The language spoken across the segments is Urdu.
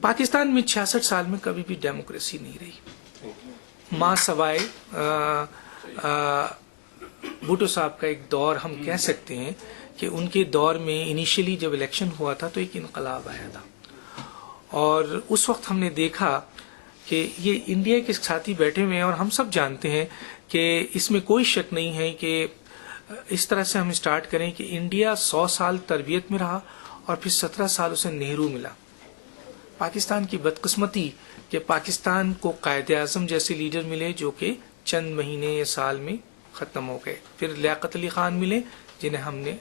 پاکستان میں 66 سال میں کبھی بھی ڈیموکریسی نہیں رہی، ماں سوائے بھٹو صاحب کا ایک دور ہم کہہ سکتے ہیں کہ ان کے دور میں انیشلی جب الیکشن ہوا تھا تو ایک انقلاب آیا تھا، اور اس وقت ہم نے دیکھا کہ یہ انڈیا کے ساتھی بیٹھے ہوئے ہیں اور ہم سب جانتے ہیں کہ اس میں کوئی شک نہیں ہے کہ اس طرح سے ہم اسٹارٹ کریں کہ انڈیا 100 سال تربیت میں رہا اور پھر 17 سال اسے نہرو ملا۔ پاکستان کی بدقسمتی کہ پاکستان کو قائد اعظم جیسے لیڈر ملے جو کہ چند مہینے یا سال میں ختم ہو گئے، پھر لیاقت علی خان ملے جنہیں ہم نے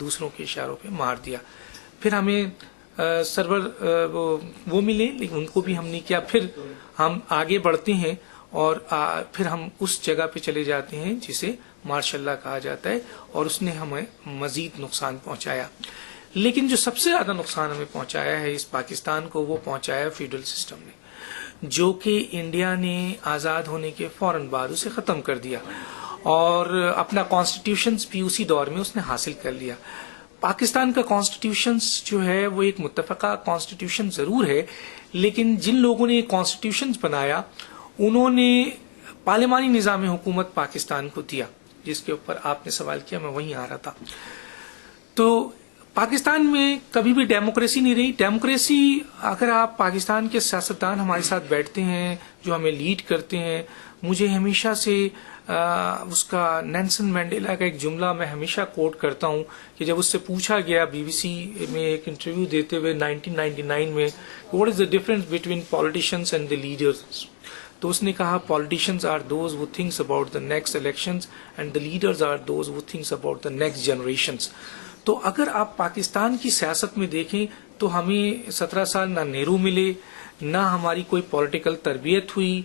دوسروں کے اشاروں پہ مار دیا، پھر ہمیں سرور وہ ملے لیکن ان کو بھی ہم نے کیا، پھر ہم آگے بڑھتے ہیں اور پھر ہم اس جگہ پہ چلے جاتے ہیں جسے ماشاء اللہ کہا جاتا ہے، اور اس نے ہمیں مزید نقصان پہنچایا۔ لیکن جو سب سے زیادہ نقصان ہمیں پہنچایا ہے اس پاکستان کو، وہ پہنچایا فیوڈل سسٹم نے، جو کہ انڈیا نے آزاد ہونے کے فوراً بعد اسے ختم کر دیا اور اپنا کانسٹیٹیوشنز بھی اسی دور میں اس نے حاصل کر لیا۔ پاکستان کا کانسٹیٹیوشنز جو ہے وہ ایک متفقہ کانسٹیٹیوشن ضرور ہے، لیکن جن لوگوں نے کانسٹیٹیوشنز بنایا انہوں نے پارلیمانی نظام حکومت پاکستان کو دیا، جس کے اوپر آپ نے سوال کیا، میں وہیں آ رہا تھا۔ تو پاکستان میں کبھی بھی ڈیموکریسی نہیں رہی۔ ڈیموکریسی اگر آپ پاکستان کے سیاستدان ہمارے ساتھ بیٹھتے ہیں جو ہمیں لیڈ کرتے ہیں، مجھے ہمیشہ سے اس کا نیلسن مینڈیلا کا ایک جملہ میں ہمیشہ کوٹ کرتا ہوں کہ جب اس سے پوچھا گیا بی بی سی میں ایک انٹرویو دیتے ہوئے 1999 میں what is the difference between politicians and the leaders, تو اس نے کہا politicians are those who thinks about the next elections and the leaders are those who thinks about the next generations۔ تو اگر آپ پاکستان کی سیاست میں دیکھیں تو ہمیں 17 سال نہ نہرو ملے، نہ ہماری کوئی پولیٹیکل تربیت ہوئی،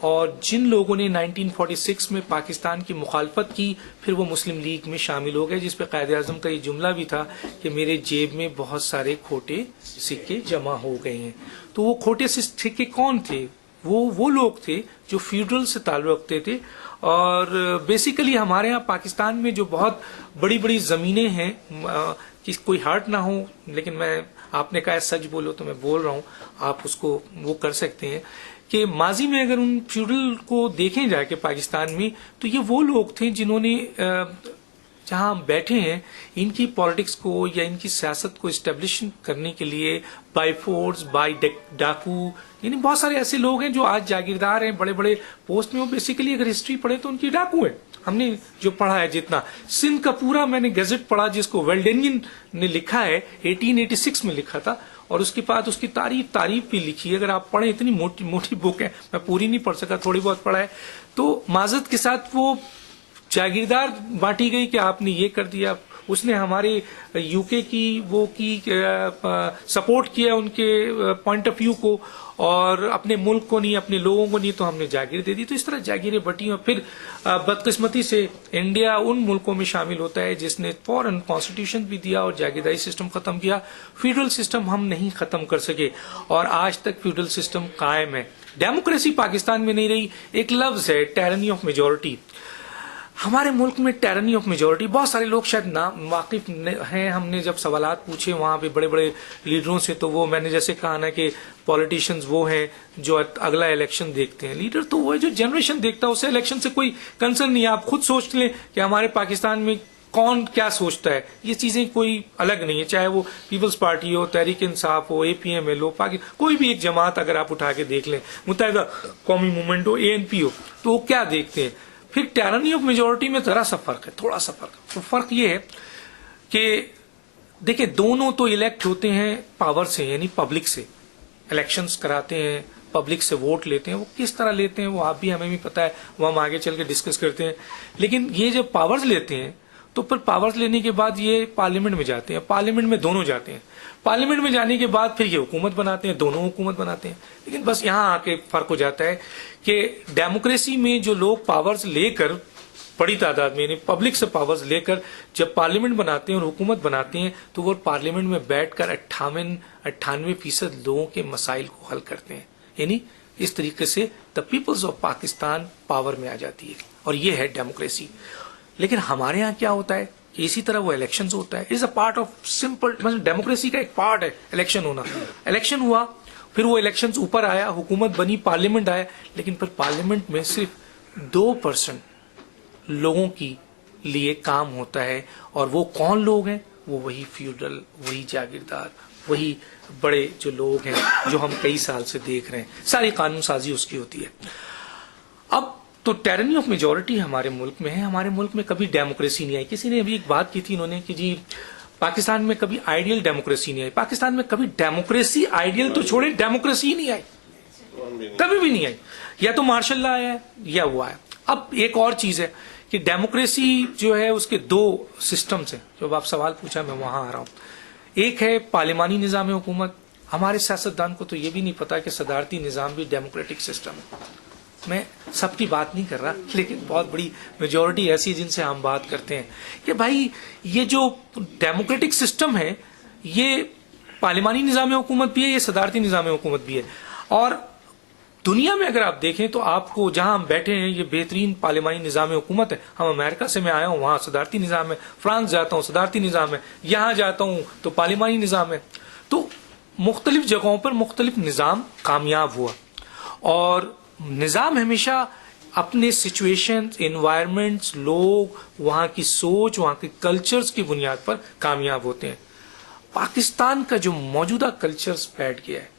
اور جن لوگوں نے 1946 میں پاکستان کی مخالفت کی پھر وہ مسلم لیگ میں شامل ہو گئے، جس پہ قائد اعظم کا یہ جملہ بھی تھا کہ میرے جیب میں بہت سارے کھوٹے سکے جمع ہو گئے ہیں۔ تو وہ کھوٹے سکے کون تھے؟ وہ لوگ تھے جو فیوڈل سے تعلق رکھتے تھے، اور بیسیکلی ہمارے ہاں پاکستان میں جو بہت بڑی بڑی زمینیں ہیں، کہ کوئی ہارٹ نہ ہو لیکن میں آپ نے کہا سچ بولو تو میں بول رہا ہوں، آپ اس کو وہ کر سکتے ہیں کہ ماضی میں اگر ان فیوڈل کو دیکھیں جا کے پاکستان میں تو یہ وہ لوگ تھے جنہوں نے جہاں ہم بیٹھے ہیں ان کی پالیٹکس کو یا ان کی سیاست کو اسٹیبلش کرنے کے لیے بائی فورس، بائی ڈاکو، یعنی بہت سارے ایسے لوگ ہیں جو آج جاگیردار ہیں، بڑے بڑے پوسٹ میں، وہ بیسیکلی اگر ہسٹری پڑھے تو ان کی ڈاکو ہے۔ ہم نے جو پڑھا ہے جتنا سندھ کا پورا میں نے گیزٹ پڑھا جس کو ویلڈینین نے لکھا ہے 1886 میں لکھا تھا، اور اس کے بعد اس کی تعریف بھی لکھی ہے، اگر آپ پڑھیں اتنی موٹی بک ہے، میں پوری نہیں پڑھ سکا، تھوڑی بہت پڑھا ہے۔ تو معذرت کے ساتھ وہ جاگیردار بانٹی گئی کہ آپ نے یہ کر دیا، اس نے ہمارے یو کے کی وہ کی سپورٹ کیا ان کے پوائنٹ آف ویو کو، اور اپنے ملک کو نہیں، اپنے لوگوں کو نہیں، تو ہم نے جاگیر دے دی۔ تو اس طرح جاگیریں بٹی، اور پھر بدقسمتی سے انڈیا ان ملکوں میں شامل ہوتا ہے جس نے فوراً کانسٹیٹیوشن بھی دیا اور جاگیرداری سسٹم ختم کیا۔ فیوڈل سسٹم ہم نہیں ختم کر سکے اور آج تک فیوڈل سسٹم قائم ہے۔ ڈیموکریسی پاکستان میں نہیں رہی۔ ایک لفظ ہے ٹائرنی آف میجورٹی۔ ہمارے ملک میں ٹائرنی آف میجورٹی، بہت سارے لوگ شاید واقف ہیں، ہم نے جب سوالات پوچھے وہاں پہ بڑے بڑے لیڈروں سے تو وہ میں نے جیسے کہا نا کہ پولیٹیشینز وہ ہیں جو اگلا الیکشن دیکھتے ہیں، لیڈر تو وہ ہے جو جنریشن دیکھتا ہے، اسے الیکشن سے کوئی کنسرن نہیں ہے۔ آپ خود سوچ لیں کہ ہمارے پاکستان میں کون کیا سوچتا ہے، یہ چیزیں کوئی الگ نہیں ہے، چاہے وہ پیپلز پارٹی ہو، تحریک انصاف ہو، اے پی ایم ایل ہو، کوئی بھی ایک جماعت اگر آپ اٹھا کے دیکھ لیں، متحدہ قومی موومنٹ ہو، اے این پی ہو، تو وہ کیا دیکھتے ہیں۔ پھر ٹائرنی آف میجورٹی میں ذرا سا فرق ہے، تھوڑا سا فرق ہے۔ تو فرق یہ ہے کہ دیکھیں دونوں تو الیکٹ ہوتے ہیں پاور سے، یعنی پبلک سے، الیکشنز کراتے ہیں، پبلک سے ووٹ لیتے ہیں، وہ کس طرح لیتے ہیں وہ آپ بھی ہمیں بھی پتہ ہے، وہ ہم آگے چل کے ڈسکس کرتے ہیں۔ لیکن یہ جب پاورز لیتے ہیں تو پھر پاورز لینے کے بعد یہ پارلیمنٹ میں جاتے ہیں، پارلیمنٹ میں دونوں جاتے ہیں، پارلیمنٹ میں جانے کے بعد پھر یہ حکومت بناتے ہیں، دونوں حکومت بناتے ہیں۔ لیکن بس یہاں آ کے فرق ہو جاتا ہے کہ ڈیموکریسی میں جو لوگ پاورز لے کر بڑی تعداد میں، یعنی پبلک سے پاورز لے کر جب پارلیمنٹ بناتے ہیں اور حکومت بناتے ہیں تو وہ پارلیمنٹ میں بیٹھ کر 98% لوگوں کے مسائل کو حل کرتے ہیں، یعنی اس طریقے سے دا پیپلز آف پاکستان پاور میں آ جاتی ہے، اور یہ ہے ڈیموکریسی۔ لیکن ہمارے ہاں کیا ہوتا ہے کہ اسی طرح وہ الیکشنز ہوتا ہے، is a part of simple, democracy کا ایک پارٹ ہے الیکشن ہونا۔ الیکشن ہوا پھر وہ الیکشنز اوپر آیا, حکومت بنی, پارلیمنٹ آیا, لیکن پھر پارلیمنٹ میں صرف 2% لوگوں کی لیے کام ہوتا ہے. اور وہ کون لوگ ہیں؟ وہ وہی فیوڈل, وہی جاگیردار, وہی بڑے جو لوگ ہیں جو ہم کئی سال سے دیکھ رہے ہیں. ساری قانون سازی اس کی ہوتی ہے. اب تو ٹیرنی آف میجورٹی ہمارے ملک میں ہے. ہمارے ملک میں کبھی ڈیموکریسی نہیں آئی. کسی نے ابھی ایک بات کی تھی انہوں نے کہ جی پاکستان میں کبھی آئیڈیل ڈیموکریسی نہیں آئی. پاکستان میں کبھی ڈیموکریسی, آئیڈیل تو چھوڑے, ڈیموکریسی ہی نہیں آئی, کبھی بھی نہیں آئی. یا تو مارشل لا آیا یا وہ آیا. اب ایک اور چیز ہے کہ ڈیموکریسی جو ہے اس کے 2 سسٹمز ہیں. جو آپ سوال پوچھا میں وہاں آ رہا ہوں. ایک ہے پارلیمانی نظام حکومت. ہمارے سیاستدان کو تو یہ بھی نہیں پتا کہ صدارتی نظام بھی ڈیموکریٹک سسٹم ہے. میں سب کی بات نہیں کر رہا, لیکن بہت بڑی میجورٹی ایسی ہے جن سے ہم بات کرتے ہیں کہ بھائی یہ جو ڈیموکریٹک سسٹم ہے یہ پارلیمانی نظام حکومت بھی ہے, یہ صدارتی نظام حکومت بھی ہے. اور دنیا میں اگر آپ دیکھیں تو آپ کو جہاں ہم بیٹھے ہیں یہ بہترین پارلیمانی نظام حکومت ہے. ہم امریکہ سے میں آیا ہوں, وہاں صدارتی نظام ہے. فرانس جاتا ہوں, صدارتی نظام ہے. یہاں جاتا ہوں تو پارلیمانی نظام ہے. تو مختلف جگہوں پر مختلف نظام کامیاب ہوا, اور نظام ہمیشہ اپنے سچویشن, انوائرمنٹس, لوگ, وہاں کی سوچ, وہاں کے کلچرز کی بنیاد پر کامیاب ہوتے ہیں. پاکستان کا جو موجودہ کلچرز بیٹھ گیا ہے,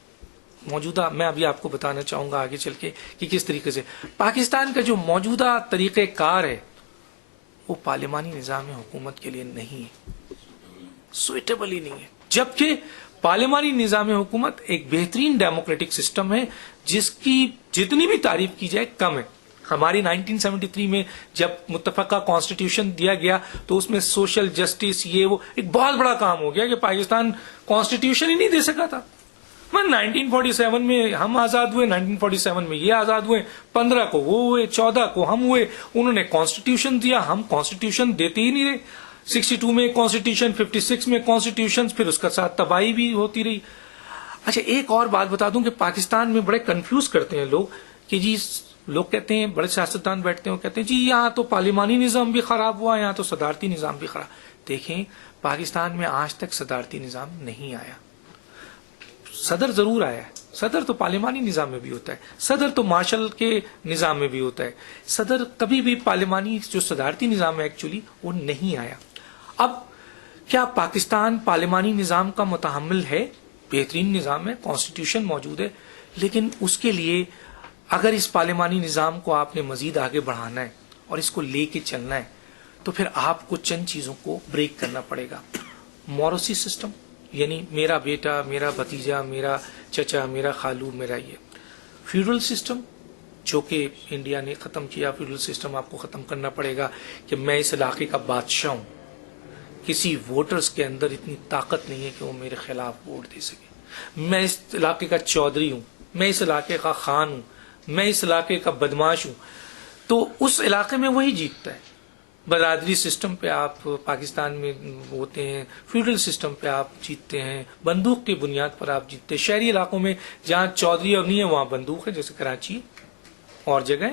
موجودہ, میں ابھی آپ کو بتانا چاہوں گا آگے چل کے کہ کس طریقے سے پاکستان کا جو موجودہ طریقہ کار ہے وہ پارلیمانی نظام حکومت کے لیے نہیں ہے, سوئٹیبل ہی نہیں ہے. جبکہ پارلیمانی نظام حکومت ایک بہترین ڈیموکریٹک سسٹم ہے جس کی جتنی بھی تعریف کی جائے کم ہے. ہماری 1973 میں جب متفقہ کانسٹیٹیوشن دیا گیا تو اس میں سوشل جسٹس, یہ وہ ایک بہت بڑا کام ہو گیا کہ پاکستان کانسٹیٹیوشن ہی نہیں دے سکا تھا. 1947 میں ہم آزاد ہوئے, 1947 میں یہ آزاد ہوئے, 15 کو وہ ہوئے, 14 کو ہم ہوئے. انہوں نے کانسٹیٹیوشن دیا, ہم کانسٹیٹیوشن دیتے ہی نہیں رہے. 62 میں کانسٹیٹیوشن, 56 میں کانسٹیٹیوشن, پھر اس کا ساتھ تباہی بھی ہوتی رہی. اچھا ایک اور بات بتا دوں کہ پاکستان میں بڑے کنفیوز کرتے ہیں لوگ کہ جی, لوگ کہتے ہیں, بڑے سیاستدان بیٹھتے ہیں کہتے ہیں جی یہاں تو پارلیمانی نظام بھی خراب ہوا, یہاں تو صدارتی نظام بھی خراب. دیکھیں پاکستان میں آج تک صدارتی نظام نہیں آیا. صدر ضرور آیا ہے, صدر تو پارلیمانی نظام میں بھی ہوتا ہے, صدر تو مارشل کے نظام میں بھی ہوتا ہے. صدر کبھی بھی پارلیمانی جو صدارتی نظام ہے ایکچولی وہ نہیں آیا. اب کیا پاکستان پارلیمانی نظام کا متحمل ہے؟ بہترین نظام ہے, کانسٹیٹیوشن موجود ہے, لیکن اس کے لیے اگر اس پارلیمانی نظام کو آپ نے مزید آگے بڑھانا ہے اور اس کو لے کے چلنا ہے تو پھر آپ کو چند چیزوں کو بریک کرنا پڑے گا. موروثی سسٹم, یعنی میرا بیٹا, میرا بھتیجا, میرا چچا, میرا خالو, میرا یہ. فیوڈل سسٹم جو کہ انڈیا نے ختم کیا, فیوڈل سسٹم آپ کو ختم کرنا پڑے گا کہ میں اس علاقے کا بادشاہ ہوں, کسی ووٹرز کے اندر اتنی طاقت نہیں ہے کہ وہ میرے خلاف ووٹ دے سکے. میں اس علاقے کا چودھری ہوں, میں اس علاقے کا خان ہوں, میں اس علاقے کا بدماش ہوں. تو اس علاقے میں وہی جیتتا ہے. برادری سسٹم پہ آپ پاکستان میں ہوتے ہیں, فیوڈل سسٹم پہ آپ جیتتے ہیں, بندوق کی بنیاد پر آپ جیتتے ہیں. شہری علاقوں میں جہاں چودھری اور نہیں ہے وہاں بندوق ہے, جیسے کراچی اور جگہ.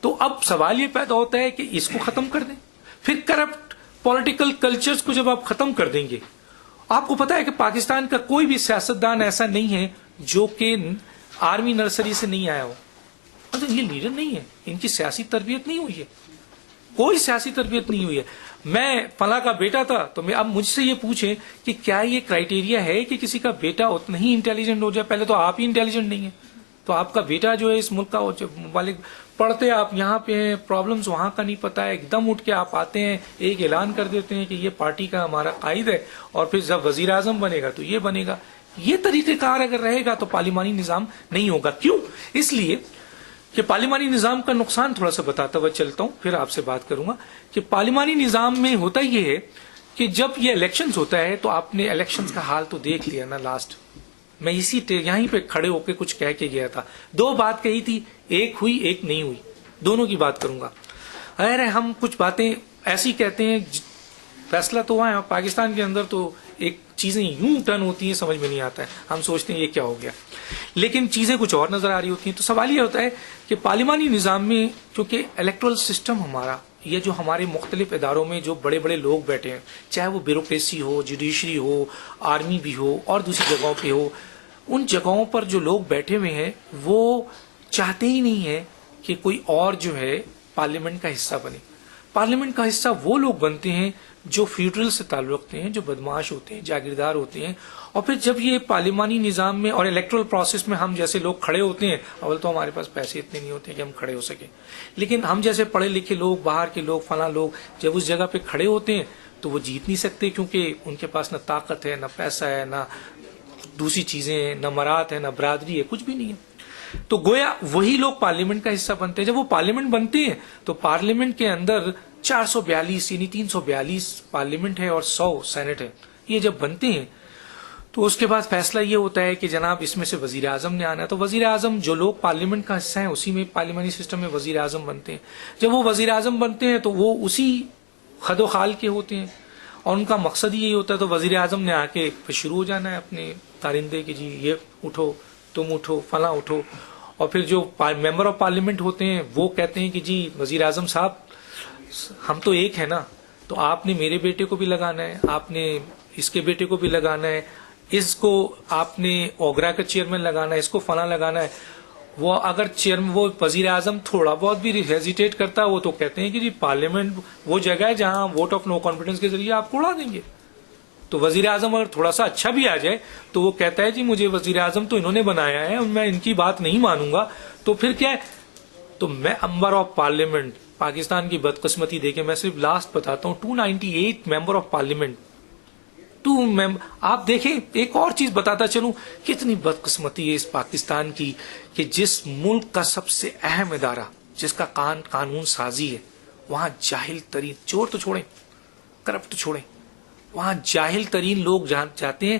تو اب سوال یہ پیدا ہوتا ہے کہ اس کو ختم کر دیں. پھر کرپٹ پولیٹیکل کلچرز کو جب آپ ختم کر دیں گے, آپ کو پتا ہے کہ پاکستان کا کوئی بھی سیاستدان ایسا نہیں ہے جو کہ آرمی نرسری سے نہیں آیا ہو. مطلب یہ لیڈر نہیں ہے, ان کی سیاسی تربیت نہیں ہوئی ہے, کوئی سیاسی تربیت نہیں ہوئی ہے. میں فلاں کا بیٹا تھا تو میں, اب مجھ سے یہ پوچھیں کہ کیا یہ کرائیٹیریا ہے کہ کسی کا بیٹا اتنا ہی انٹیلیجنٹ ہو جائے؟ پہلے تو آپ ہی انٹیلیجنٹ نہیں ہیں, تو آپ کا بیٹا جو ہے اس ملک کا مالک, پڑھتے آپ یہاں پہ ہیں, پرابلمز وہاں کا نہیں پتا ہے, ایک دم اٹھ کے آپ آتے ہیں, ایک اعلان کر دیتے ہیں کہ یہ پارٹی کا ہمارا قائد ہے, اور پھر جب وزیر اعظم بنے گا تو یہ بنے گا. یہ طریقہ کار اگر رہے گا تو پارلیمانی نظام نہیں ہوگا. کیوں؟ اس لیے کہ پارلیمانی نظام کا نقصان تھوڑا سا بتاتا ہوا چلتا ہوں, پھر آپ سے بات کروں گا. کہ پارلیمانی نظام میں ہوتا یہ ہے کہ جب یہ الیکشنز ہوتا ہے تو آپ نے الیکشنز کا حال تو دیکھ لیا نا. لاسٹ میں اسی یہیں پہ کھڑے ہو کے کچھ کہہ کے گیا تھا, 2 بات کہی تھی, ایک ہوئی ایک نہیں ہوئی, دونوں کی بات کروں گا. ارے ہم کچھ باتیں ایسی کہتے ہیں, فیصلہ تو ہوا ہے پاکستان کے اندر, تو ایک چیزیں یوں ٹرن ہوتی ہیں سمجھ میں نہیں آتا ہے, ہم سوچتے ہیں یہ کیا ہو گیا, لیکن چیزیں کچھ اور نظر آ رہی ہوتی ہیں. تو سوال یہ ہوتا ہے کہ پارلیمانی نظام میں کیونکہ الیکٹرل سسٹم ہمارا, یہ جو ہمارے مختلف اداروں میں جو بڑے بڑے لوگ بیٹھے ہیں, چاہے وہ بیوروکریسی ہو, جوڈیشری ہو, آرمی بھی ہو اور دوسری جگہوں پہ ہو, ان جگہوں پر جو لوگ بیٹھے ہوئے ہیں وہ چاہتے ہی نہیں ہے کہ کوئی اور جو ہے پارلیمنٹ کا حصہ بنے. پارلیمنٹ کا حصہ وہ لوگ بنتے ہیں جو فیوڈرل سے تعلق رکھتے ہیں, جو بدمعاش ہوتے ہیں, جاگیردار ہوتے ہیں. اور پھر جب یہ پارلیمانی نظام میں اور الیکٹرل پروسیس میں ہم جیسے لوگ کھڑے ہوتے ہیں, اول تو ہمارے پاس پیسے اتنے نہیں ہوتے کہ ہم کھڑے ہو سکیں, لیکن ہم جیسے پڑھے لکھے لوگ, باہر کے لوگ, فلاں لوگ جب اس جگہ پہ کھڑے ہوتے ہیں تو وہ جیت نہیں سکتے, کیونکہ ان کے پاس نہ طاقت ہے, نہ پیسہ ہے, نہ دوسری چیزیں ہیں, نہ مراد ہے, نہ برادری ہے, کچھ بھی نہیں ہے. تو گویا وہی لوگ پارلیمنٹ کا حصہ بنتے ہیں. جب وہ پارلیمنٹ بنتے ہیں تو پارلیمنٹ کے اندر 442 یعنی 342 پارلیمنٹ ہے اور 100 سینٹ ہے. یہ جب بنتے ہیں تو اس کے بعد فیصلہ یہ ہوتا ہے کہ جناب اس میں سے وزیر اعظم نے آنا ہے. تو وزیر اعظم جو لوگ پارلیمنٹ کا حصہ ہیں اسی میں پارلیمانی سسٹم میں وزیر اعظم بنتے ہیں. جب وہ وزیر اعظم بنتے ہیں تو وہ اسی خد و خال کے ہوتے ہیں اور ان کا مقصد ہی یہی ہوتا ہے. تو وزیر اعظم نے آ کے شروع ہو جانا ہے اپنے کارندے کہ جی یہ اٹھو, تم اٹھو, فلاں اٹھو. اور پھر جو ممبر آف پارلیمنٹ ہوتے ہیں وہ کہتے ہیں کہ جی وزیر اعظم صاحب ہم تو ایک ہے نا, تو آپ نے میرے بیٹے کو بھی لگانا ہے, آپ نے اس کے بیٹے کو بھی لگانا ہے, اس کو آپ نے اوگرا کا چیئرمین لگانا ہے, اس کو فلاں لگانا ہے. وہ اگر چیئرمین وہ وزیر اعظم تھوڑا بہت بھی ہیزیٹیٹ کرتا ہے وہ تو کہتے ہیں کہ جی پارلیمنٹ وہ جگہ ہے جہاں ووٹ آف نو کانفیڈنس کے ذریعے آپ کو اڑا دیں گے. تو وزیر اعظم اگر تھوڑا سا اچھا بھی آ جائے تو وہ کہتا ہے جی مجھے وزیر اعظم تو انہوں نے بنایا ہے اور میں ان کی بات نہیں مانوں گا. تو پھر کیا ہے, تو میں ممبر آف پارلیمنٹ, پاکستان کی بدقسمتی دیکھیں, میں صرف لاسٹ بتاتا ہوں, 298 ممبر آف پارلیمنٹ, آپ دیکھیں. ایک اور چیز بتاتا چلوں, کتنی بدقسمتی ہے اس پاکستان کی کہ جس ملک کا سب سے اہم ادارہ جس کا قانون سازی ہے وہاں جاہل ترین, چور تو چھوڑیں, کرپٹ تو چھوڑیں, وہاں جاہل ترین لوگ جاتے ہیں.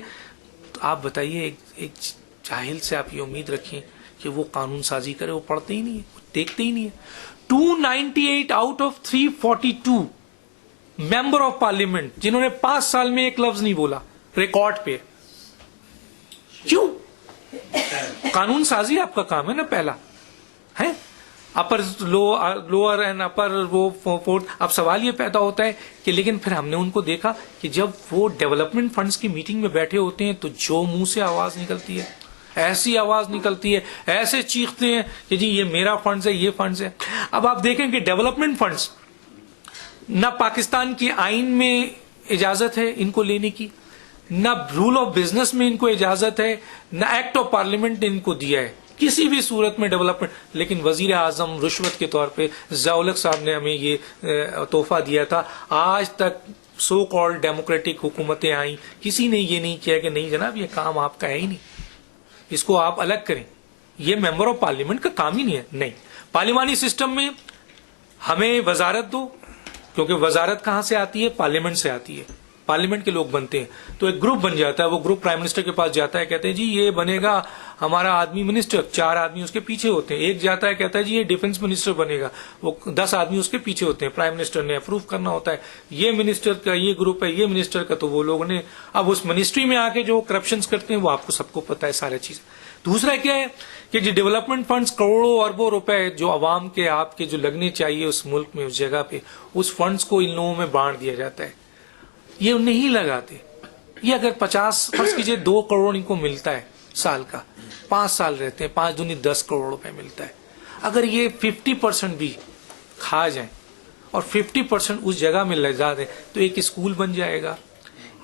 تو آپ بتائیے ایک جاہل سے آپ یہ امید رکھیں کہ وہ قانون سازی کرے, وہ پڑھتے ہی نہیں ہے, دیکھتے ہی نہیں ہے. 298 out of 342 member of parliament جنہوں نے 5 سال میں ایک لفظ نہیں بولا ریکارڈ پہ. کیوں؟ قانون سازی آپ کا کام ہے نا پہلا ہے, اپر لوور اینڈ اپر وہ فورتھ. اب سوال یہ پیدا ہوتا ہے کہ لیکن پھر ہم نے ان کو دیکھا کہ جب وہ ڈیولپمنٹ فنڈز کی میٹنگ میں بیٹھے ہوتے ہیں تو جو منہ سے آواز نکلتی ہے, ایسی آواز نکلتی ہے, ایسے چیختے ہیں کہ جی یہ میرا فنڈز ہے, یہ فنڈز ہے. اب آپ دیکھیں کہ ڈیولپمنٹ فنڈز نہ پاکستان کی آئین میں اجازت ہے ان کو لینے کی, نہ رول آف بزنس میں ان کو اجازت ہے, نہ ایکٹ آف پارلیمنٹ نے ان کو دیا ہے کسی بھی صورت میں ڈیولپمنٹ. لیکن وزیر اعظم رشوت کے طور پہ ضیاء صاحب نے ہمیں یہ تحفہ دیا تھا. آج تک سو کالڈ ڈیموکریٹک حکومتیں آئیں, کسی نے یہ نہیں کیا کہ نہیں جناب یہ کام آپ کا ہے ہی نہیں, اس کو آپ الگ کریں, یہ ممبر آف پارلیمنٹ کا کام ہی نہیں ہے. نہیں, پارلیمانی سسٹم میں ہمیں وزارت دو, کیونکہ وزارت کہاں سے آتی ہے, پارلیمنٹ سے آتی ہے, پارلیمنٹ کے لوگ بنتے ہیں. تو ایک گروپ بن جاتا ہے, وہ گروپ پرائم منسٹر کے پاس جاتا ہے, کہتے ہیں جی یہ بنے گا ہمارا آدمی منسٹر, 4 آدمی اس کے پیچھے ہوتے ہیں. ایک جاتا ہے کہتا ہے جی یہ ڈیفنس منسٹر بنے گا, وہ 10 آدمی اس کے پیچھے ہوتے ہیں, پرائم منسٹر نے اپروو کرنا ہوتا ہے. یہ منسٹر کا یہ گروپ ہے, یہ منسٹر کا, تو وہ لوگوں نے اب اس منسٹری میں آ کے جو کرپشنز کرتے ہیں وہ آپ کو سب کو پتا ہے سارے چیز. دوسرا کیا ہے کہ جو ڈیولپمنٹ فنڈز کروڑوں اربوں روپے جو عوام کے آپ کے جو لگنے چاہیے اس ملک میں اس جگہ پہ, اس فنڈز کو ان لوگوں میں بانٹ دیا جاتا ہے. یہ نہیں لگاتے. یہ اگر 50 فرض کیجئے 2 کروڑ ان کو ملتا ہے سال کا, 5 سال رہتے ہیں, 5 دونی 10 کروڑ روپے ملتا ہے. اگر یہ 50% بھی کھا جائیں اور 50% اس جگہ میں لگا دیں تو ایک اسکول بن جائے گا,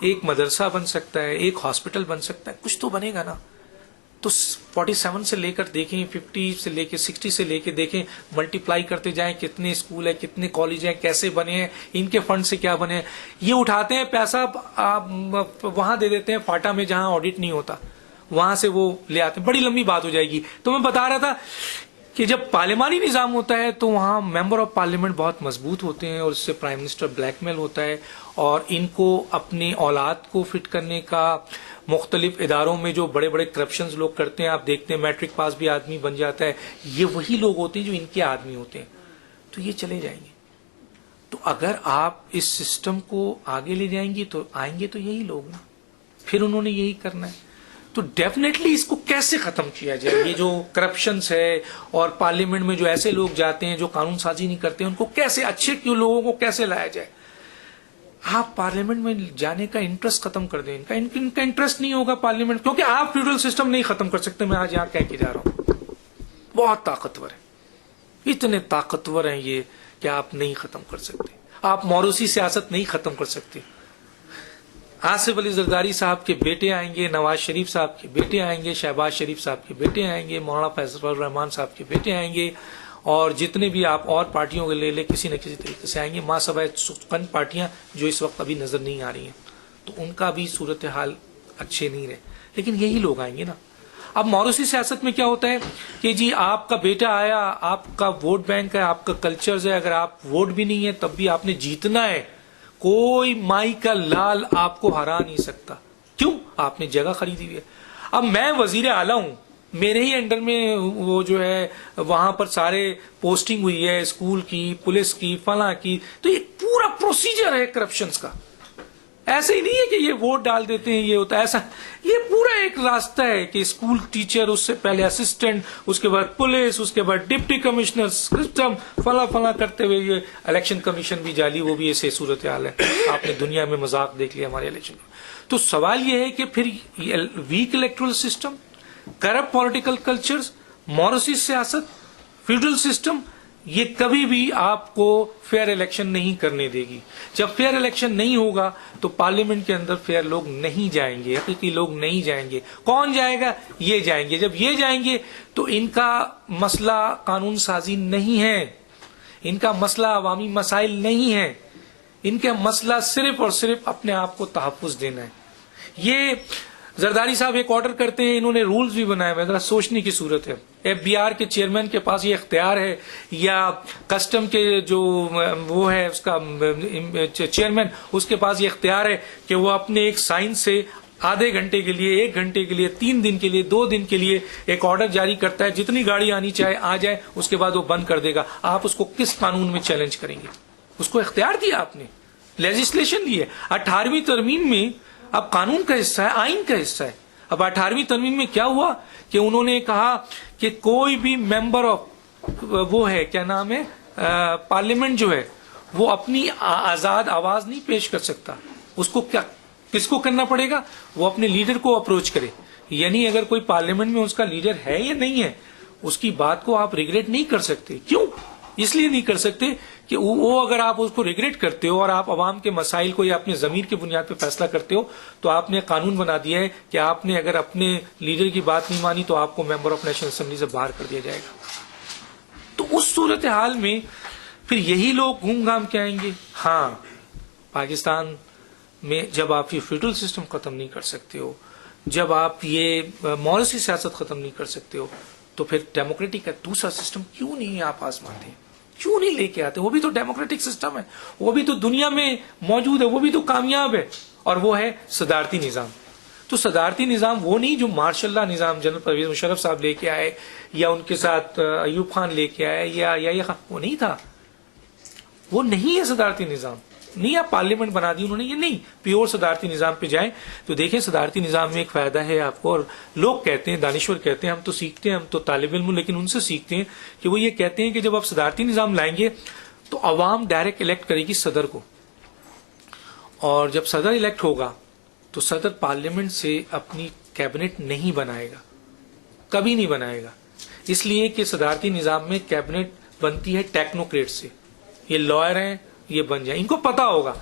ایک مدرسہ بن سکتا ہے, ایک ہاسپٹل بن سکتا ہے, کچھ تو بنے گا نا. تو 47 سے لے کر دیکھیں, 50 سے لے کے 60 سے لے کے دیکھیں, ملٹیپلائی کرتے جائیں کتنے اسکول ہیں, کتنے کالج ہیں, کیسے بنے ہیں, ان کے فنڈ سے کیا بنے ہیں. یہ اٹھاتے ہیں پیسہ وہاں دے دیتے ہیں فاٹا میں جہاں آڈٹ نہیں ہوتا, وہاں سے وہ لے آتے ہیں. بڑی لمبی بات ہو جائے گی. تو میں بتا رہا تھا کہ جب پارلیمانی نظام ہوتا ہے تو وہاں ممبر آف پارلیمنٹ بہت مضبوط ہوتے ہیں اور اس سے پرائم منسٹر بلیک میل ہوتا ہے, اور ان کو اپنی اولاد کو فٹ کرنے کا مختلف اداروں میں جو بڑے بڑے کرپشنز لوگ کرتے ہیں, آپ دیکھتے ہیں میٹرک پاس بھی آدمی بن جاتا ہے, یہ وہی لوگ ہوتے ہیں جو ان کے آدمی ہوتے ہیں. تو یہ چلے جائیں گے. تو اگر آپ اس سسٹم کو آگے لے جائیں گی تو آئیں گے تو یہی لوگ نا, پھر انہوں نے یہی کرنا ہے. تو ڈیفینیٹلی اس کو کیسے ختم کیا جائے, یہ جو کرپشنز ہے اور پارلیمنٹ میں جو ایسے لوگ جاتے ہیں جو قانون سازی نہیں کرتے, ان کو کیسے اچھے لوگوں کو کیسے لایا جائے. آپ پارلیمنٹ میں جانے کا انٹرسٹ ختم کر دیں. ان کا انٹرسٹ نہیں ہوگا پارلیمنٹ, کیونکہ آپ فیوڈل سسٹم نہیں ختم کر سکتے. میں آج یہاں کہہ کے جا رہا ہوں, بہت طاقتور ہے, اتنے طاقتور ہیں یہ کہ آپ نہیں ختم کر سکتے. آپ موروثی سیاست نہیں ختم کر سکتے. آصف علی زرداری صاحب کے بیٹے آئیں گے, نواز شریف صاحب کے بیٹے آئیں گے, شہباز شریف صاحب کے بیٹے آئیں گے, مولانا فیضل الرحمان صاحب کے بیٹے آئیں گے, اور جتنے بھی آپ اور پارٹیوں کو لے لے کسی نہ کسی طریقے سے آئیں گے. ماں سوائے چند پارٹیاں جو اس وقت ابھی نظر نہیں آ رہی ہیں, تو ان کا بھی صورتحال اچھے نہیں رہے, لیکن یہی لوگ آئیں گے نا. اب موروثی سیاست میں کیا ہوتا ہے کہ جی آپ کا بیٹا آیا, آپ کا ووٹ بینک ہے, آپ کا کلچرز ہے, اگر آپ ووٹ بھی نہیں ہے تب بھی آپ نے جیتنا ہے. کوئی مائی کا لال آپ کو ہرا نہیں سکتا. کیوں؟ آپ نے جگہ خریدی ہوئی ہے. اب میں وزیر اعلیٰ ہوں, میرے ہی انڈر میں وہ جو ہے وہاں پر سارے پوسٹنگ ہوئی ہے, اسکول کی, پولیس کی, فلاں کی, تو یہ پورا پروسیجر ہے کرپشنز کا. ایسے ہی نہیں ہے کہ یہ ووٹ ڈال دیتے ہیں یہ ہوتا ہے ایسا. یہ پورا ایک راستہ ہے کہ اسکول ٹیچر, اس سے پہلے اسسٹنٹ, اس کے بعد پولیس, اس کے بعد ڈپٹی کمشنر, سسٹم فلاں فلاں کرتے ہوئے یہ الیکشن کمیشن بھی جعلی, وہ بھی ایسے صورتحال ہے. آپ نے دنیا میں مذاق دیکھ لیا ہمارے الیکشن. تو سوال یہ ہے کہ پھر weak electoral system, corrupt political cultures, موروثی سیاست, فیوڈل سسٹم, یہ کبھی بھی آپ کو فیئر الیکشن نہیں کرنے دے گی. جب فیئر الیکشن نہیں ہوگا تو پارلیمنٹ کے اندر فیئر لوگ نہیں جائیں گے, حقیقی لوگ نہیں جائیں گے. کون جائے گا؟ یہ جائیں گے. جب یہ جائیں گے تو ان کا مسئلہ قانون سازی نہیں ہے, ان کا مسئلہ عوامی مسائل نہیں ہے, ان کا مسئلہ صرف اور صرف اپنے آپ کو تحفظ دینا ہے. یہ زرداری صاحب ایک آرڈر کرتے ہیں, انہوں نے رولز بھی بنائے ہوئے, ذرا سوچنے کی صورت ہے. ایف بی آر کے چیئرمین کے پاس یہ اختیار ہے, یا کسٹم کے جو وہ ہے اس کا چیئرمین, اس کے پاس یہ اختیار ہے کہ وہ اپنے ایک سائن سے آدھے گھنٹے کے لیے, 1 گھنٹے کے لیے, 3 دن کے لیے, 2 دن کے لیے ایک آرڈر جاری کرتا ہے, جتنی گاڑی آنی چاہے آ جائے, اس کے بعد وہ بند کر دے گا. آپ اس کو کس قانون میں چیلنج کریں گے؟ اس کو اختیار دیا آپ نے, لیجسلیشن دی ہے. 18ویں ترمیم میں اب قانون کا حصہ ہے, آئین کا حصہ ہے. اب 18ویں ترمیم میں کیا ہوا کہ انہوں نے کہا کہ کوئی بھی ممبر آف وہ ہے کیا نام ہے پارلیمنٹ جو ہے وہ اپنی آزاد آواز نہیں پیش کر سکتا. اس کو کیا کس کو کرنا پڑے گا؟ وہ اپنے لیڈر کو اپروچ کرے. یعنی اگر کوئی پارلیمنٹ میں اس کا لیڈر ہے یا نہیں ہے, اس کی بات کو آپ ریگریٹ نہیں کر سکتے. کیوں؟ اس لیے نہیں کر سکتے کہ وہ اگر آپ اس کو ریگریٹ کرتے ہو اور آپ عوام کے مسائل کو یا اپنے ضمیر کی بنیاد پہ فیصلہ کرتے ہو, تو آپ نے قانون بنا دیا ہے کہ آپ نے اگر اپنے لیڈر کی بات نہیں مانی تو آپ کو ممبر آف نیشنل اسمبلی سے باہر کر دیا جائے گا. تو اس صورتحال میں پھر یہی لوگ گھوم گھام کے آئیں گے. ہاں, پاکستان میں جب آپ یہ فیوڈل سسٹم ختم نہیں کر سکتے ہو, جب آپ یہ موروثی سیاست ختم نہیں کر سکتے ہو, تو پھر ڈیموکریٹک کا دوسرا سسٹم کیوں نہیں آپ آزماتے ہیں, کیوں نہیں لے کے آتے؟ وہ بھی تو ڈیموکریٹک سسٹم ہے, وہ بھی تو دنیا میں موجود ہے, وہ بھی تو کامیاب ہے, اور وہ ہے صدارتی نظام. تو صدارتی نظام وہ نہیں جو ماشاء اللہ نظام جنرل پرویز مشرف صاحب لے کے آئے, یا ان کے ساتھ ایوب خان لے کے آئے, یا وہ نہیں تھا, وہ نہیں ہے صدارتی نظام. نہیں آپ پارلیمنٹ بنا دی انہوں نے, یہ نہیں. پیور صدارتی نظام پہ جائیں تو دیکھیں صدارتی نظام میں ایک فائدہ ہے آپ کو, اور لوگ کہتے ہیں, دانشور کہتے ہیں, ہم تو سیکھتے ہیں, ہم تو طالب علم, لیکن ان سے سیکھتے ہیں کہ وہ یہ کہتے ہیں کہ جب آپ صدارتی نظام لائیں گے تو عوام ڈائریکٹ الیکٹ کرے گی صدر کو, اور جب صدر الیکٹ ہوگا تو صدر پارلیمنٹ سے اپنی کیبنٹ نہیں بنائے گا, کبھی نہیں بنائے گا. اس لیے کہ صدارتی نظام میں کیبنٹ بنتی ہے ٹیکنوکریٹ سے. یہ لائر ہیں, یہ بن جائیں, ان کو پتا ہوگا.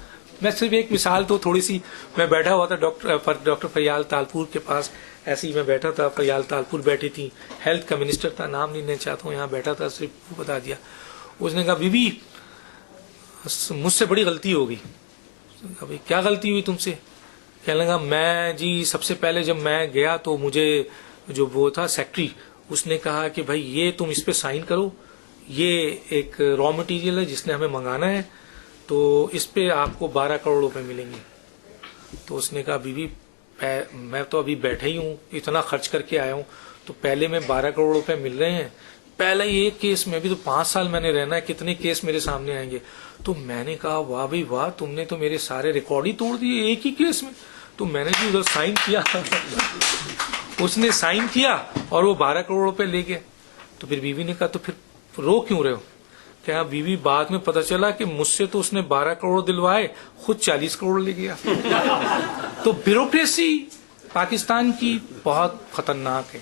میں صرف ایک مثال تو تھوڑی سی, میں بیٹھا ہوا تھا ڈاکٹر فریال تالپور کے پاس, ایسے ہی میں بیٹھا تھا, فریال تالپور بیٹھی تھی, ہیلتھ کا منسٹر تھا, نام نہیں لینا چاہتا ہوں, یہاں بیٹھا تھا, صرف بتا دیا. اس نے کہا بی بی مجھ سے بڑی غلطی ہو گئی. بھائی کیا غلطی ہوئی تم سے؟ کہنے لگا میں جی سب سے پہلے جب میں گیا تو مجھے جو وہ تھا سیکٹری, اس نے کہا کہ بھائی یہ تم اس پہ سائن کرو, یہ ایک را مٹیریل ہے جس نے ہمیں منگانا ہے, تو اس پہ آپ کو 12 کروڑ روپے ملیں گے. تو اس نے کہا بی بی میں تو ابھی بیٹھا ہی ہوں, اتنا خرچ کر کے آیا ہوں, تو پہلے میں 12 کروڑ روپے مل رہے ہیں, پہلے ہی ایک کیس میں, بھی تو 5 سال میں نے رہنا ہے, کتنے کیس میرے سامنے آئیں گے. تو میں نے کہا واہ بھائی واہ, تم نے تو میرے سارے ریکارڈ ہی توڑ دیے ایک ہی کیس میں. تو میں نے بھی ادھر سائن کیا, اس نے سائن کیا اور وہ 12 کروڑ روپے لے گئے. تو پھر بیوی نے کہا تو پھر رو کیوں رہے ہو؟ کیا بیوی بعد میں پتہ چلا کہ مجھ سے تو اس نے 12 کروڑ دلوائے، خود 40 کروڑ لے گیا. تو بیوروکریسی پاکستان کی بہت خطرناک ہے.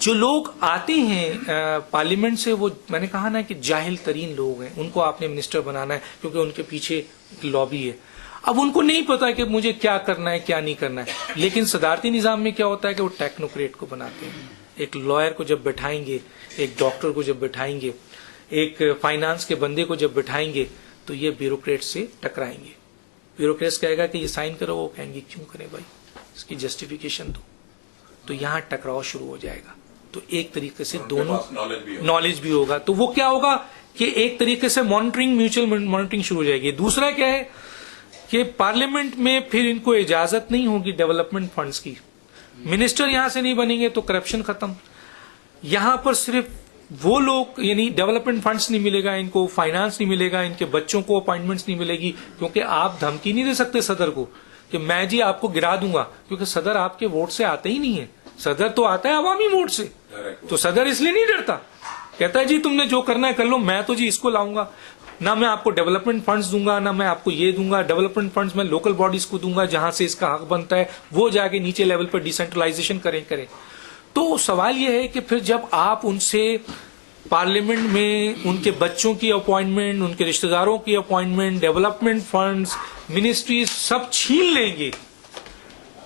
جو لوگ آتے ہیں پارلیمنٹ سے، وہ میں نے کہا نا کہ جاہل ترین لوگ ہیں، ان کو آپ نے منسٹر بنانا ہے کیونکہ ان کے پیچھے لابی ہے. اب ان کو نہیں پتا کہ مجھے کیا کرنا ہے کیا نہیں کرنا ہے. لیکن صدارتی نظام میں کیا ہوتا ہے کہ وہ ٹیکنوکریٹ کو بناتے ہیں. ایک لائر کو جب بٹھائیں گے، ایک ڈاکٹر کو جب بٹھائیں گے، ایک فائنانس کے بندے کو جب بٹھائیں گے تو یہ بیوروکریٹ سے ٹکرائیں گے. بیوروکریٹ کہے گا کہ یہ سائن کرو، وہ کہیں گے کیوں کریں بھائی، اس کی جسٹیفیکیشن دو. تو یہاں ٹکراؤ شروع ہو جائے گا. تو ایک طریقے سے دونوں نالج بھی ہوگا. تو وہ کیا ہوگا کہ ایک طریقے سے مانیٹرنگ، میوچل مانیٹرنگ شروع ہو جائے گی. دوسرا کیا ہے کہ پارلیمنٹ میں پھر ان کو اجازت نہیں ہوگی ڈیولپمنٹ فنڈز کی. منسٹر یہاں سے نہیں بنیں گے تو کرپشن ختم. یہاں پر صرف وہ لوگ، یعنی ڈیولپمنٹ فنڈز نہیں ملے گا ان کو، فائنانس نہیں ملے گا، ان کے بچوں کو اپائنٹمنٹس نہیں ملے گی. کیونکہ آپ دھمکی نہیں دے سکتے صدر کو کہ میں جی آپ کو گرا دوں گا، کیونکہ صدر آپ کے ووٹ سے آتے ہی نہیں ہے. صدر تو آتا ہے عوامی ووٹ سے. تو صدر اس لیے نہیں ڈرتا، کہتا ہے جی تم نے جو کرنا ہے کر لو، میں تو جی اس کو لاؤں گا. نہ میں آپ کو ڈیولپمنٹ فنڈز دوں گا، نہ میں آپ کو یہ دوں گا. ڈیولپمنٹ فنڈز میں لوکل باڈیز کو دوں گا جہاں سے اس کا حق بنتا ہے، وہ جا کے نیچے لیول پر ڈیسینٹرلائزیشن کریں. تو سوال یہ ہے کہ پھر جب آپ ان سے پارلیمنٹ میں ان کے بچوں کی اپوائنٹمنٹ، ان کے رشتہ داروں کی اپوائنٹمنٹ، ڈیولپمنٹ فنڈز، منسٹریز سب چھین لیں گے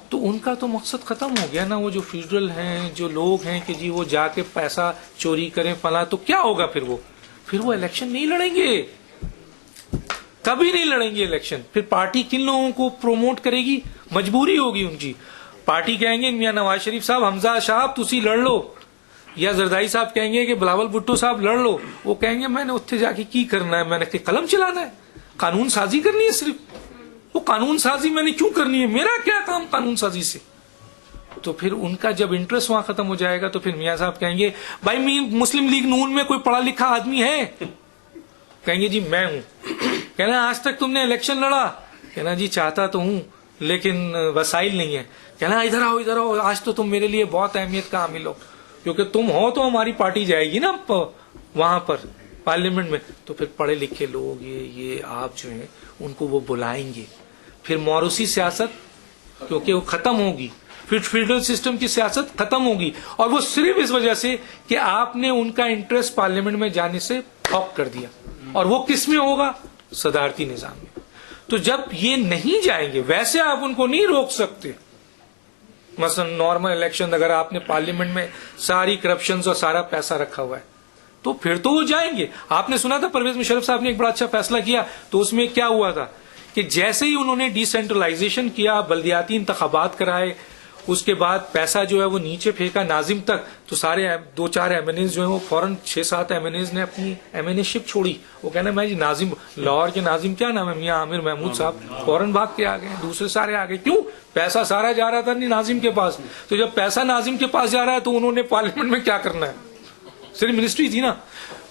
تو ان کا تو مقصد ختم ہو گیا نا. وہ جو فیڈرل ہیں، جو لوگ ہیں کہ جی وہ جا کے پیسہ چوری کریں فلاں، تو کیا ہوگا پھر وہ الیکشن نہیں لڑیں گے، کبھی نہیں لڑیں گے الیکشن. پھر پارٹی کن لوگوں کو پروموٹ کرے گی؟ مجبوری ہوگی ان کی. پارٹی کہیں گے میاں نواز شریف صاحب، حمزہ صاحب تسی لڑ لو، یا زردائی صاحب کہیں گے کہ بلاول بھٹو صاحب لڑ لو. وہ کہیں گے میں نے اتنے جا کے کی کرنا ہے، میں نے قلم چلانا ہے، قانون سازی کرنی ہے. صرف وہ قانون سازی میں نے کیوں کرنی ہے، میرا کیا کام قانون سازی سے. تو پھر ان کا جب انٹرسٹ وہاں ختم ہو جائے گا تو پھر میاں صاحب کہیں گے بھائی مسلم لیگ نون میں کوئی پڑھا لکھا آدمی ہے؟ کہیں گے جی میں ہوں. کہنا آج تک تم نے الیکشن لڑا؟ کہنا جی چاہتا تو ہوں لیکن وسائل نہیں ہے. کہنا ادھر آؤ، آج تو تم میرے لیے بہت اہمیت کا حامل ہو، کیونکہ تم ہو تو ہماری پارٹی جائے گی نا وہاں پر پارلیمنٹ میں. تو پھر پڑھے لکھے لوگ یہ آپ جو ہیں ان کو وہ بلائیں گے. پھر موروثی سیاست کیونکہ وہ ختم ہوگی، پھر فیڈرل سسٹم کی سیاست ختم ہوگی. اور وہ صرف اس وجہ سے کہ آپ نے ان کا انٹرسٹ پارلیمنٹ میں جانے سے ٹاپ کر دیا. اور وہ کس میں ہوگا؟ صدارتی نظام میں. تو جب یہ نہیں جائیں گے، ویسے آپ ان کو نہیں روک سکتے. مثلا نارمل الیکشن اگر آپ نے پارلیمنٹ میں ساری کرپشنز اور سارا پیسہ رکھا ہوا ہے تو پھر تو وہ جائیں گے. آپ نے سنا تھا پرویز مشرف صاحب نے ایک بڑا اچھا فیصلہ کیا، تو اس میں کیا ہوا تھا کہ جیسے ہی انہوں نے ڈی سینٹرلائزیشن کیا، بلدیاتی انتخابات کرائے، اس کے بعد پیسہ جو ہے وہ نیچے پھینکا ناظم تک، تو سارے 2-4 ایم این ایز جو ہیں وہ فوراً 6-7 ایم این ایز نے اپنی ایم این اے شپ چھوڑی. وہ کہنا میں جی ناظم، لاہور کے ناظم کیا نام ہے، میاں عامر محمود صاحب، فوراً بھاگ کے آ گئے. دوسرے سارے آ گئے. کیوں؟ پیسہ سارا جا رہا تھا نہیں ناظم کے پاس. تو جب پیسہ ناظم کے پاس جا رہا ہے تو انہوں نے پارلیمنٹ میں کیا کرنا ہے؟ صرف منسٹری تھی نا.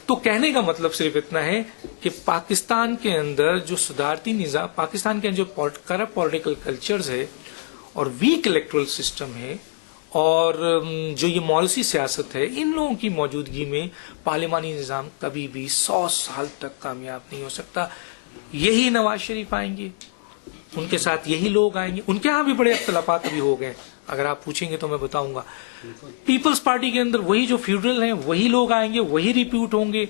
تو کہنے کا مطلب صرف اتنا ہے کہ پاکستان کے اندر جو صدارتی نظام، پاکستان کے جو کرپٹ پولیٹیکل کلچرز ہے اور ویک الیکٹرل سسٹم ہے اور جو یہ مالیسی سیاست ہے، ان لوگوں کی موجودگی میں پارلیمانی نظام کبھی بھی 100 سال تک کامیاب نہیں ہو سکتا. یہی نواز شریف آئیں گے، ان کے ساتھ یہی لوگ آئیں گے. ان کے ہاں بھی بڑے اختلافات ابھی ہو گئے، اگر آپ پوچھیں گے تو میں بتاؤں گا. پیپلز پارٹی کے اندر وہی جو فیڈرل ہیں وہی لوگ آئیں گے، وہی ریپیوٹ ہوں گے.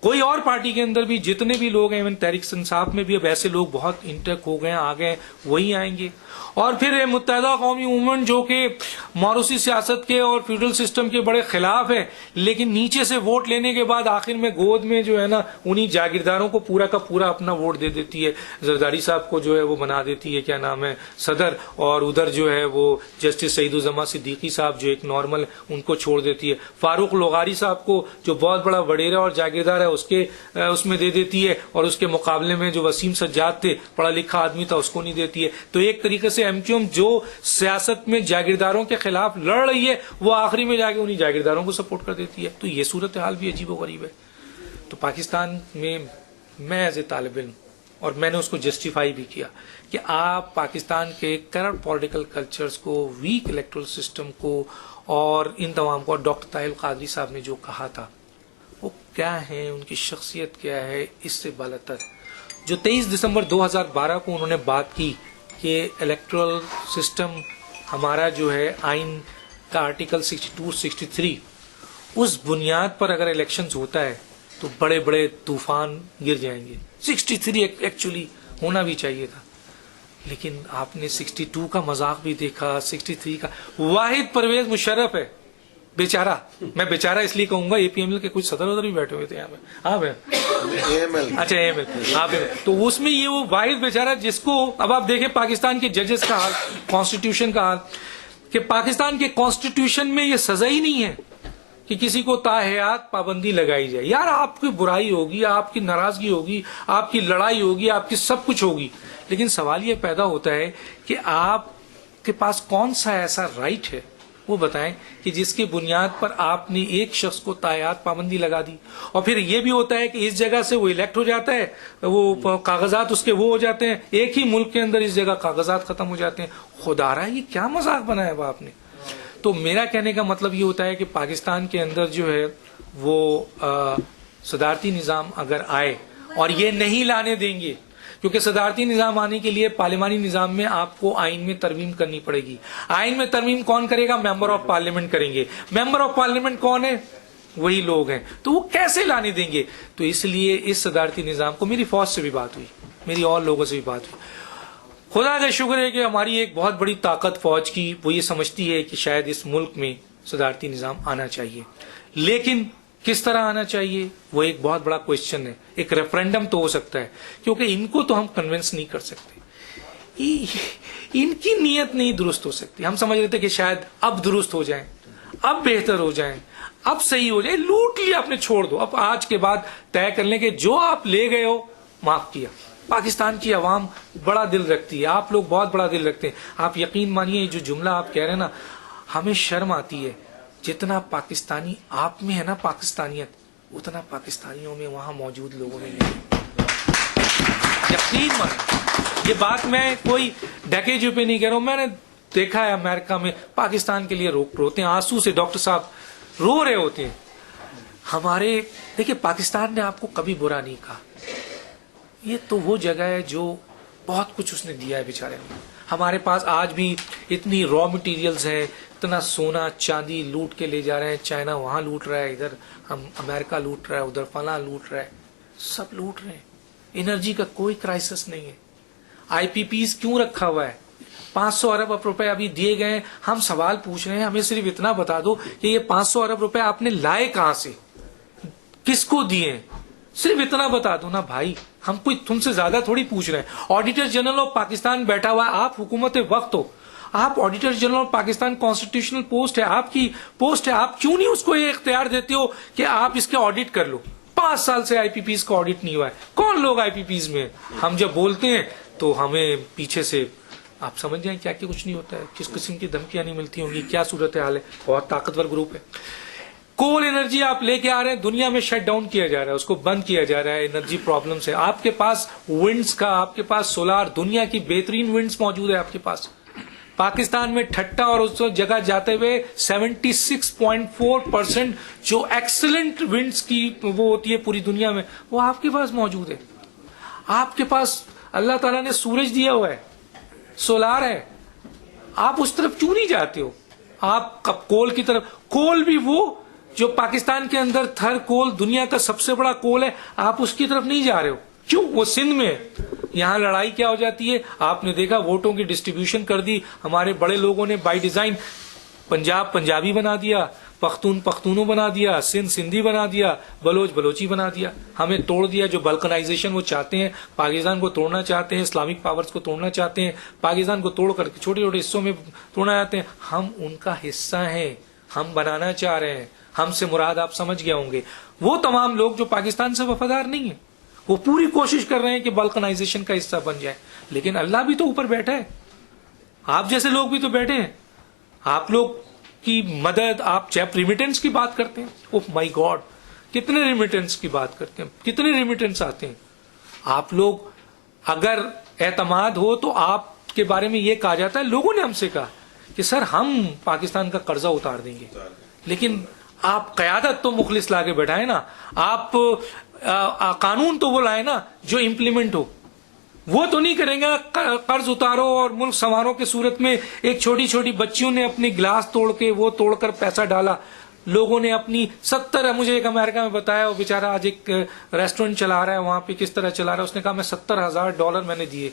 کوئی اور پارٹی کے اندر بھی جتنے بھی لوگ ہیں، ایون تحریک انصاف میں بھی اب ایسے لوگ بہت انٹیک ہو گئے، آ گئے، وہی آئیں گے. اور پھر متحدہ قومی موومنٹ جو کہ موروثی سیاست کے اور فیوڈل سسٹم کے بڑے خلاف ہے، لیکن نیچے سے ووٹ لینے کے بعد آخر میں گود میں جو ہے نا انہی جاگیرداروں کو پورا کا پورا اپنا ووٹ دے دیتی ہے. زرداری صاحب کو جو ہے وہ بنا دیتی ہے کیا نام ہے صدر، اور ادھر جو ہے وہ جسٹس سعید الزما صدیقی صاحب جو ایک نارمل ان کو چھوڑ دیتی ہے. فاروق لغاری صاحب کو جو بہت بڑا وڈیرا اور جاگیردار ہے اس میں دے دیتی ہے، اور اس کے مقابلے میں جو وسیم سجاد تھے پڑھا لکھا آدمی تھا اس کو نہیں دیتی ہے. تو ایک طریقے سے ایم کیو ایم جو سیاست میں جاگیرداروں کے خلاف لڑ رہی ہے وہ آخری میں جا کے انہی جاگیرداروں کو سپورٹ کر دیتی ہے. تو یہ صورتحال بھی عجیب و غریب ہے. تو پاکستان میں میں ایز اے طالب علم، اور میں نے اس کو جسٹیفائی بھی کیا کہ آپ پاکستان کے کرپٹ پولیٹیکل کلچرز کو، ویک الیکٹرل سسٹم کو اور ان تمام کو، ڈاکٹر طاہر القادری صاحب نے جو کہا تھا وہ کیا ہیں, ان کی شخصیت کیا ہے, اس سے بالا تر جو 23 دسمبر 2012 کو انہوں نے بات کی کہ الیکٹرل سسٹم ہمارا جو ہے آئین کا آرٹیکل 62-63 اس بنیاد پر اگر الیکشنز ہوتا ہے تو بڑے بڑے طوفان گر جائیں گے. 63 ایکچولی ہونا بھی چاہیے تھا, لیکن آپ نے 62 کا مذاق بھی دیکھا. 63 کا واحد پرویز مشرف ہے بیچارہ, میں بیچارہ اس لیے کہوں گا, اے پی ایم ایل کے کچھ صدر ادھر بھی بیٹھے ہوئے تھے یہاں پہ. آپ ہیں اچھا اے ایم ایل آپ ہیں, تو اس میں یہ وہ واحد بیچارہ جس کو اب آپ دیکھیں پاکستان کے ججز کا حال, کانسٹیٹیوشن کا حال, کہ پاکستان کے کانسٹیٹیوشن میں یہ سزا ہی نہیں ہے کہ کسی کو تاحیات پابندی لگائی جائے. یار آپ کی برائی ہوگی, آپ کی ناراضگی ہوگی, آپ کی لڑائی ہوگی, آپ کی سب کچھ ہوگی, لیکن سوال یہ پیدا ہوتا ہے کہ آپ کے پاس کون سا ایسا رائٹ ہے وہ بتائیں کہ جس کی بنیاد پر آپ نے ایک شخص کو تاحیات پابندی لگا دی. اور پھر یہ بھی ہوتا ہے کہ اس جگہ سے وہ الیکٹ ہو جاتا ہے, وہ کاغذات اس کے وہ ہو جاتے ہیں, ایک ہی ملک کے اندر اس جگہ کاغذات ختم ہو جاتے ہیں. خدا رہا یہ کیا مذاق بنایا ہوا آپ نے. تو میرا کہنے کا مطلب یہ ہوتا ہے کہ پاکستان کے اندر جو ہے وہ صدارتی نظام اگر آئے, اور یہ نہیں لانے دیں گے, کیونکہ صدارتی نظام آنے کے لیے پارلیمانی نظام میں آپ کو آئین میں ترمیم کرنی پڑے گی. آئین میں ترمیم کون کرے گا؟ ممبر آف پارلیمنٹ کریں گے. ممبر آف پارلیمنٹ کون ہے؟ وہی لوگ ہیں. تو وہ کیسے لانے دیں گے؟ تو اس لیے اس صدارتی نظام کو, میری فوج سے بھی بات ہوئی, میری اور لوگوں سے بھی بات ہوئی, خدا کا شکر ہے کہ ہماری ایک بہت بڑی طاقت فوج کی وہ یہ سمجھتی ہے کہ شاید اس ملک میں صدارتی نظام آنا چاہیے, لیکن کس طرح آنا چاہیے وہ ایک بہت بڑا کوشچن ہے. ایک ریفرینڈم تو ہو سکتا ہے, کیونکہ ان کو تو ہم کنونس نہیں کر سکتے, ان کی نیت نہیں درست ہو سکتی. ہم سمجھ رہے تھے کہ شاید اب درست ہو جائیں, اب بہتر ہو جائیں, اب صحیح ہو جائے. لوٹ لیا آپ نے, چھوڑ دو. اب آج کے بعد طے کر لیں کہ جو آپ لے گئے ہو معاف کیا. پاکستان کی عوام بڑا دل رکھتی ہے, آپ لوگ بہت بڑا دل رکھتے ہیں. آپ یقین مانیے جو جملہ آپ کہہ رہے ہیں نا, ہمیں شرم آتی ہے. جتنا پاکستانی آپ میں ہے نا پاکستانیت, اتنا پاکستانیوں میں وہاں موجود لوگوں میں نہیں. یقین مانیے, یہ بات میں کوئی ڈھکے چھپے نہیں کہہ رہا ہوں. میں نے دیکھا ہے امریکہ میں پاکستان کے لیے روتے ہیں, آنسو سے ڈاکٹر صاحب رو رہے ہوتے ہیں. ہمارے دیکھیں پاکستان نے آپ کو کبھی برا نہیں کہا. یہ تو وہ جگہ ہے جو بہت کچھ اس نے دیا ہے بیچارے میں. ہمارے پاس آج بھی اتنی را مٹیریلز ہیں, اتنا سونا چاندی لوٹ کے لے جا رہے ہیں. چائنا وہاں لوٹ رہا ہے, ادھر ہم امریکہ لوٹ رہا ہے, ادھر فلاں لوٹ رہا ہے, سب لوٹ رہے ہیں. انرجی کا کوئی کرائسس نہیں ہے. آئی پی پیز کیوں رکھا ہوا ہے؟ 500 ارب روپے ابھی دیے گئے ہیں. ہم سوال پوچھ رہے ہیں, ہمیں صرف اتنا بتا دو کہ یہ 500 ارب روپے آپ نے لائے کہاں سے, کس کو دیے, صرف اتنا بتا دو نا بھائی. ہم کوئی تم سے زیادہ تھوڑی پوچھ رہے ہیں. آڈیٹر جنرل آف پاکستان بیٹھا ہوا ہے, آپ حکومت وقت ہو, آپ auditor general of Pakistan constitutional post ہے, آپ کی پوسٹ ہے, آپ کیوں نہیں اس کو یہ اختیار دیتے ہو کہ آپ اس کے آڈٹ کر لو؟ 5 سال سے آئی پی پیز کا آڈٹ نہیں ہوا ہے. کون لوگ آئی پی پیز میں؟ ہم جب بولتے ہیں تو ہمیں پیچھے سے آپ سمجھ جائیں کیا کہ کچھ نہیں ہوتا ہے, کس قسم کی دھمکیاں نہیں ملتی ہوں گی, کیا صورت حال ہے. بہت طاقتور گروپ ہے. کول انرجی آپ لے کے آ رہے ہیں, دنیا میں شٹ ڈاؤن کیا جا رہا ہے, اس کو بند کیا جا رہا ہے, انرجی پرابلم سے. آپ کے پاس ونڈز کا, آپ کے پاس سولار, دنیا کی بہترین ونڈز موجود ہے آپ کے پاس. پاکستان میں ٹھٹا اور اس جگہ جاتے ہوئے 76.4% جو ایکسلنٹ ونڈز کی وہ ہوتی ہے پوری دنیا میں, وہ آپ کے پاس موجود ہے. آپ کے پاس اللہ تعالیٰ نے سورج دیا ہوا ہے, سولار ہے, آپ اس طرف کیوں نہیں جاتے ہو؟ آپ کول کی طرف, کول بھی وہ جو پاکستان کے اندر تھر کول دنیا کا سب سے بڑا کول ہے, آپ اس کی طرف نہیں جا رہے ہو. کیوں؟ وہ سندھ میں. یہاں لڑائی کیا ہو جاتی ہے, آپ نے دیکھا ووٹوں کی ڈسٹریبیوشن کر دی ہمارے بڑے لوگوں نے بائی ڈیزائن. پنجاب پنجابی بنا دیا, پختون پختونوں بنا دیا, سندھ سندھی بنا دیا, بلوچ بلوچی بنا دیا. ہمیں توڑ دیا. جو بلکنائزیشن وہ چاہتے ہیں, پاکستان کو توڑنا چاہتے ہیں, اسلامک پاورز کو توڑنا چاہتے ہیں, پاکستان کو توڑ کر چھوٹے چھوٹے حصوں میں توڑنا چاہتے ہیں. ہم ان کا حصہ ہیں, ہم بنانا چاہ رہے ہیں. ہم سے مراد آپ سمجھ گئے ہوں گے, وہ تمام لوگ جو پاکستان سے وفادار نہیں ہیں, وہ پوری کوشش کر رہے ہیں کہ بلکنائزیشن کا حصہ بن جائے. لیکن اللہ بھی تو اوپر بیٹھا ہے, آپ جیسے لوگ بھی تو بیٹھے ہیں. آپ لوگ کی مدد, آپ جب ریمیٹنس کی بات کرتے ہیں, اوہ مائی گاڈ, کتنے ریمیٹنس کی بات کرتے ہیں, کتنے ریمیٹنس آتے ہیں. آپ لوگ اگر اعتماد ہو تو آپ کے بارے میں یہ کہا جاتا ہے, لوگوں نے ہم سے کہا کہ سر ہم پاکستان کا قرضہ اتار دیں گے, لیکن آپ قیادت تو مخلص لا کے بیٹھائے نا, آپ قانون تو وہ لائے نا جو امپلیمنٹ ہو. وہ تو نہیں کریں گا قرض اتارو اور ملک سنوارو کے صورت میں ایک چھوٹی چھوٹی بچیوں نے اپنے گلاس توڑ کے وہ توڑ کر پیسہ ڈالا. لوگوں نے اپنی 70, مجھے ایک امریکہ میں بتایا, وہ بیچارہ آج ایک ریسٹورینٹ چلا رہا ہے, وہاں پہ کس طرح چلا رہا ہے, اس نے کہا میں $70,000 میں نے دیے,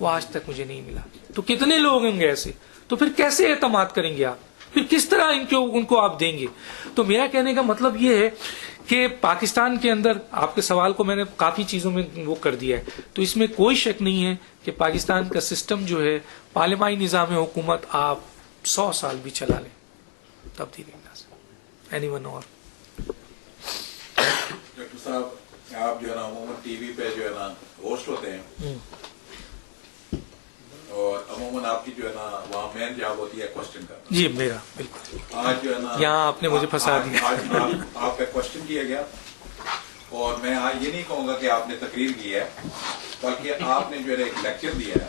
وہ آج تک مجھے نہیں ملا. تو کتنے لوگ ہوں گے ایسے؟ تو پھر کیسے اعتماد کریں گے آپ؟ پھر کس طرح ان کو آپ دیں گے؟ تو میرا کہنے کا مطلب یہ ہے کہ پاکستان کے اندر, آپ کے سوال کو میں نے کافی چیزوں میں وہ کر دیا ہے, تو اس میں کوئی شک نہیں ہے کہ پاکستان کا سسٹم جو ہے پارلیمانی نظام حکومت آپ 100 سال بھی چلا لیں تبدیلی نہ سے. اینی ون اور ڈاکٹر صاحب, آپ جو ہے نا عموماً ٹی وی پہ جو ہے نا ہوسٹ ہوتے ہیں, اور عموماً آپ کی جو ہے نا وہاں مین جاب ہوتی ہے کوشچن کرنا. جی میرا بالکل. آج جو ہے نا یہاں آپ نے مجھے پھنسا دیا. آج آپ کا کوشچن کیا گیا, اور میں آج یہ نہیں کہوں گا کہ آپ نے تقریر کی ہے, بلکہ آپ نے جو ہے ایک لیکچر دیا ہے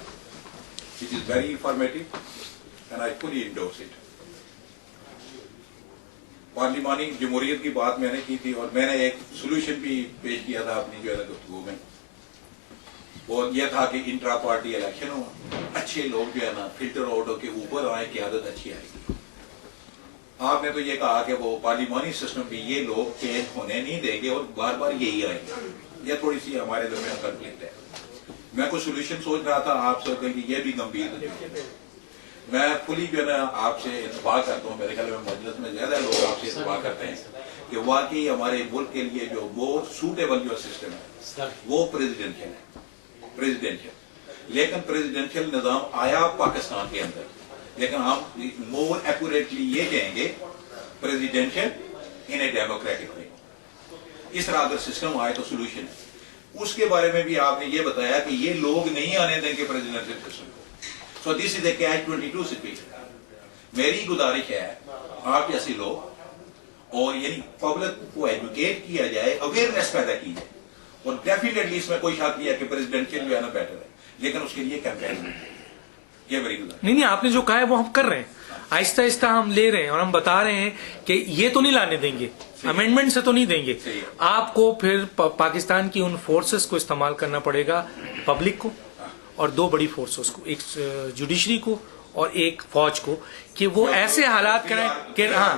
which is very informative and I fully endorse it. پارلیمانی جمہوریت کی بات میں نے کی تھی, اور میں نے ایک سولوشن بھی پیش کیا تھا اپنی جو ہے گفتگو میں, اور یہ تھا کہ انٹرا پارٹی الیکشن ہو, اچھے لوگ جو ہے نا فلٹر آؤٹ ہو کے اوپر آئے, قیادت اچھی آئے گی. آپ نے تو یہ کہا کہ وہ پارلیمانی سسٹم بھی یہ لوگ چینج ہونے نہیں دیں گے اور بار بار یہی آئیں گے. یہ تھوڑی سی ہمارے درمیان کنفلکٹ ہے. میں کوئی سولوشن سوچ رہا تھا آپ سے کہ یہ بھی گمبھیر ہے. میں فلی جو ہے نا آپ سے اتفاق کرتا ہوں, میرے خیال میں مجلس میں زیادہ لوگ آپ سے اتفاق کرتے ہیں کہ واقعی ہمارے ملک کے لیے جو بہت سوٹیبل جو سسٹم ہے وہ پریزیڈنشل ہے. لیکن پریزیڈنشل نظام آیا پاکستان کے اندر, لیکن ہم مور ایکوریٹلی یہ کہیں گے presidential in a democratic way. اس طرح اگر سسٹم آئے تو سولوشن ہے. اس کے بارے میں بھی آپ نے یہ بتایا کہ یہ لوگ نہیں آنے دیں گے پریزیڈنشل سسٹم کو. سو دس از اے catch-22 سچویشن. میری گزارش ہے آپ جیسے لوگ, اور یعنی پبلک کو ایجوکیٹ کیا جائے, اویئرنیس پیدا کی جائے, اور ڈیفینیٹلی اس میں کوئی شک نہیں ہے کہ پریزیڈنشل جو ہے نا بیٹر ہے, لیکن اس کے لیے کیمپین. یہ میری گزارش. نہیں آپ نے جو کہا ہے وہ ہم کر رہے ہیں, آہستہ آہستہ ہم لے رہے ہیں, اور ہم بتا رہے ہیں کہ یہ تو نہیں لانے دیں گے, امینڈمنٹ سے تو نہیں دیں گے. آپ کو پھر پاکستان کی ان فورسز کو استعمال کرنا پڑے گا, پبلک کو اور 2 بڑی فورسز کو, ایک جوڈیشری کو اور ایک فوج کو, کہ وہ ایسے حالات کریں کہ ہاں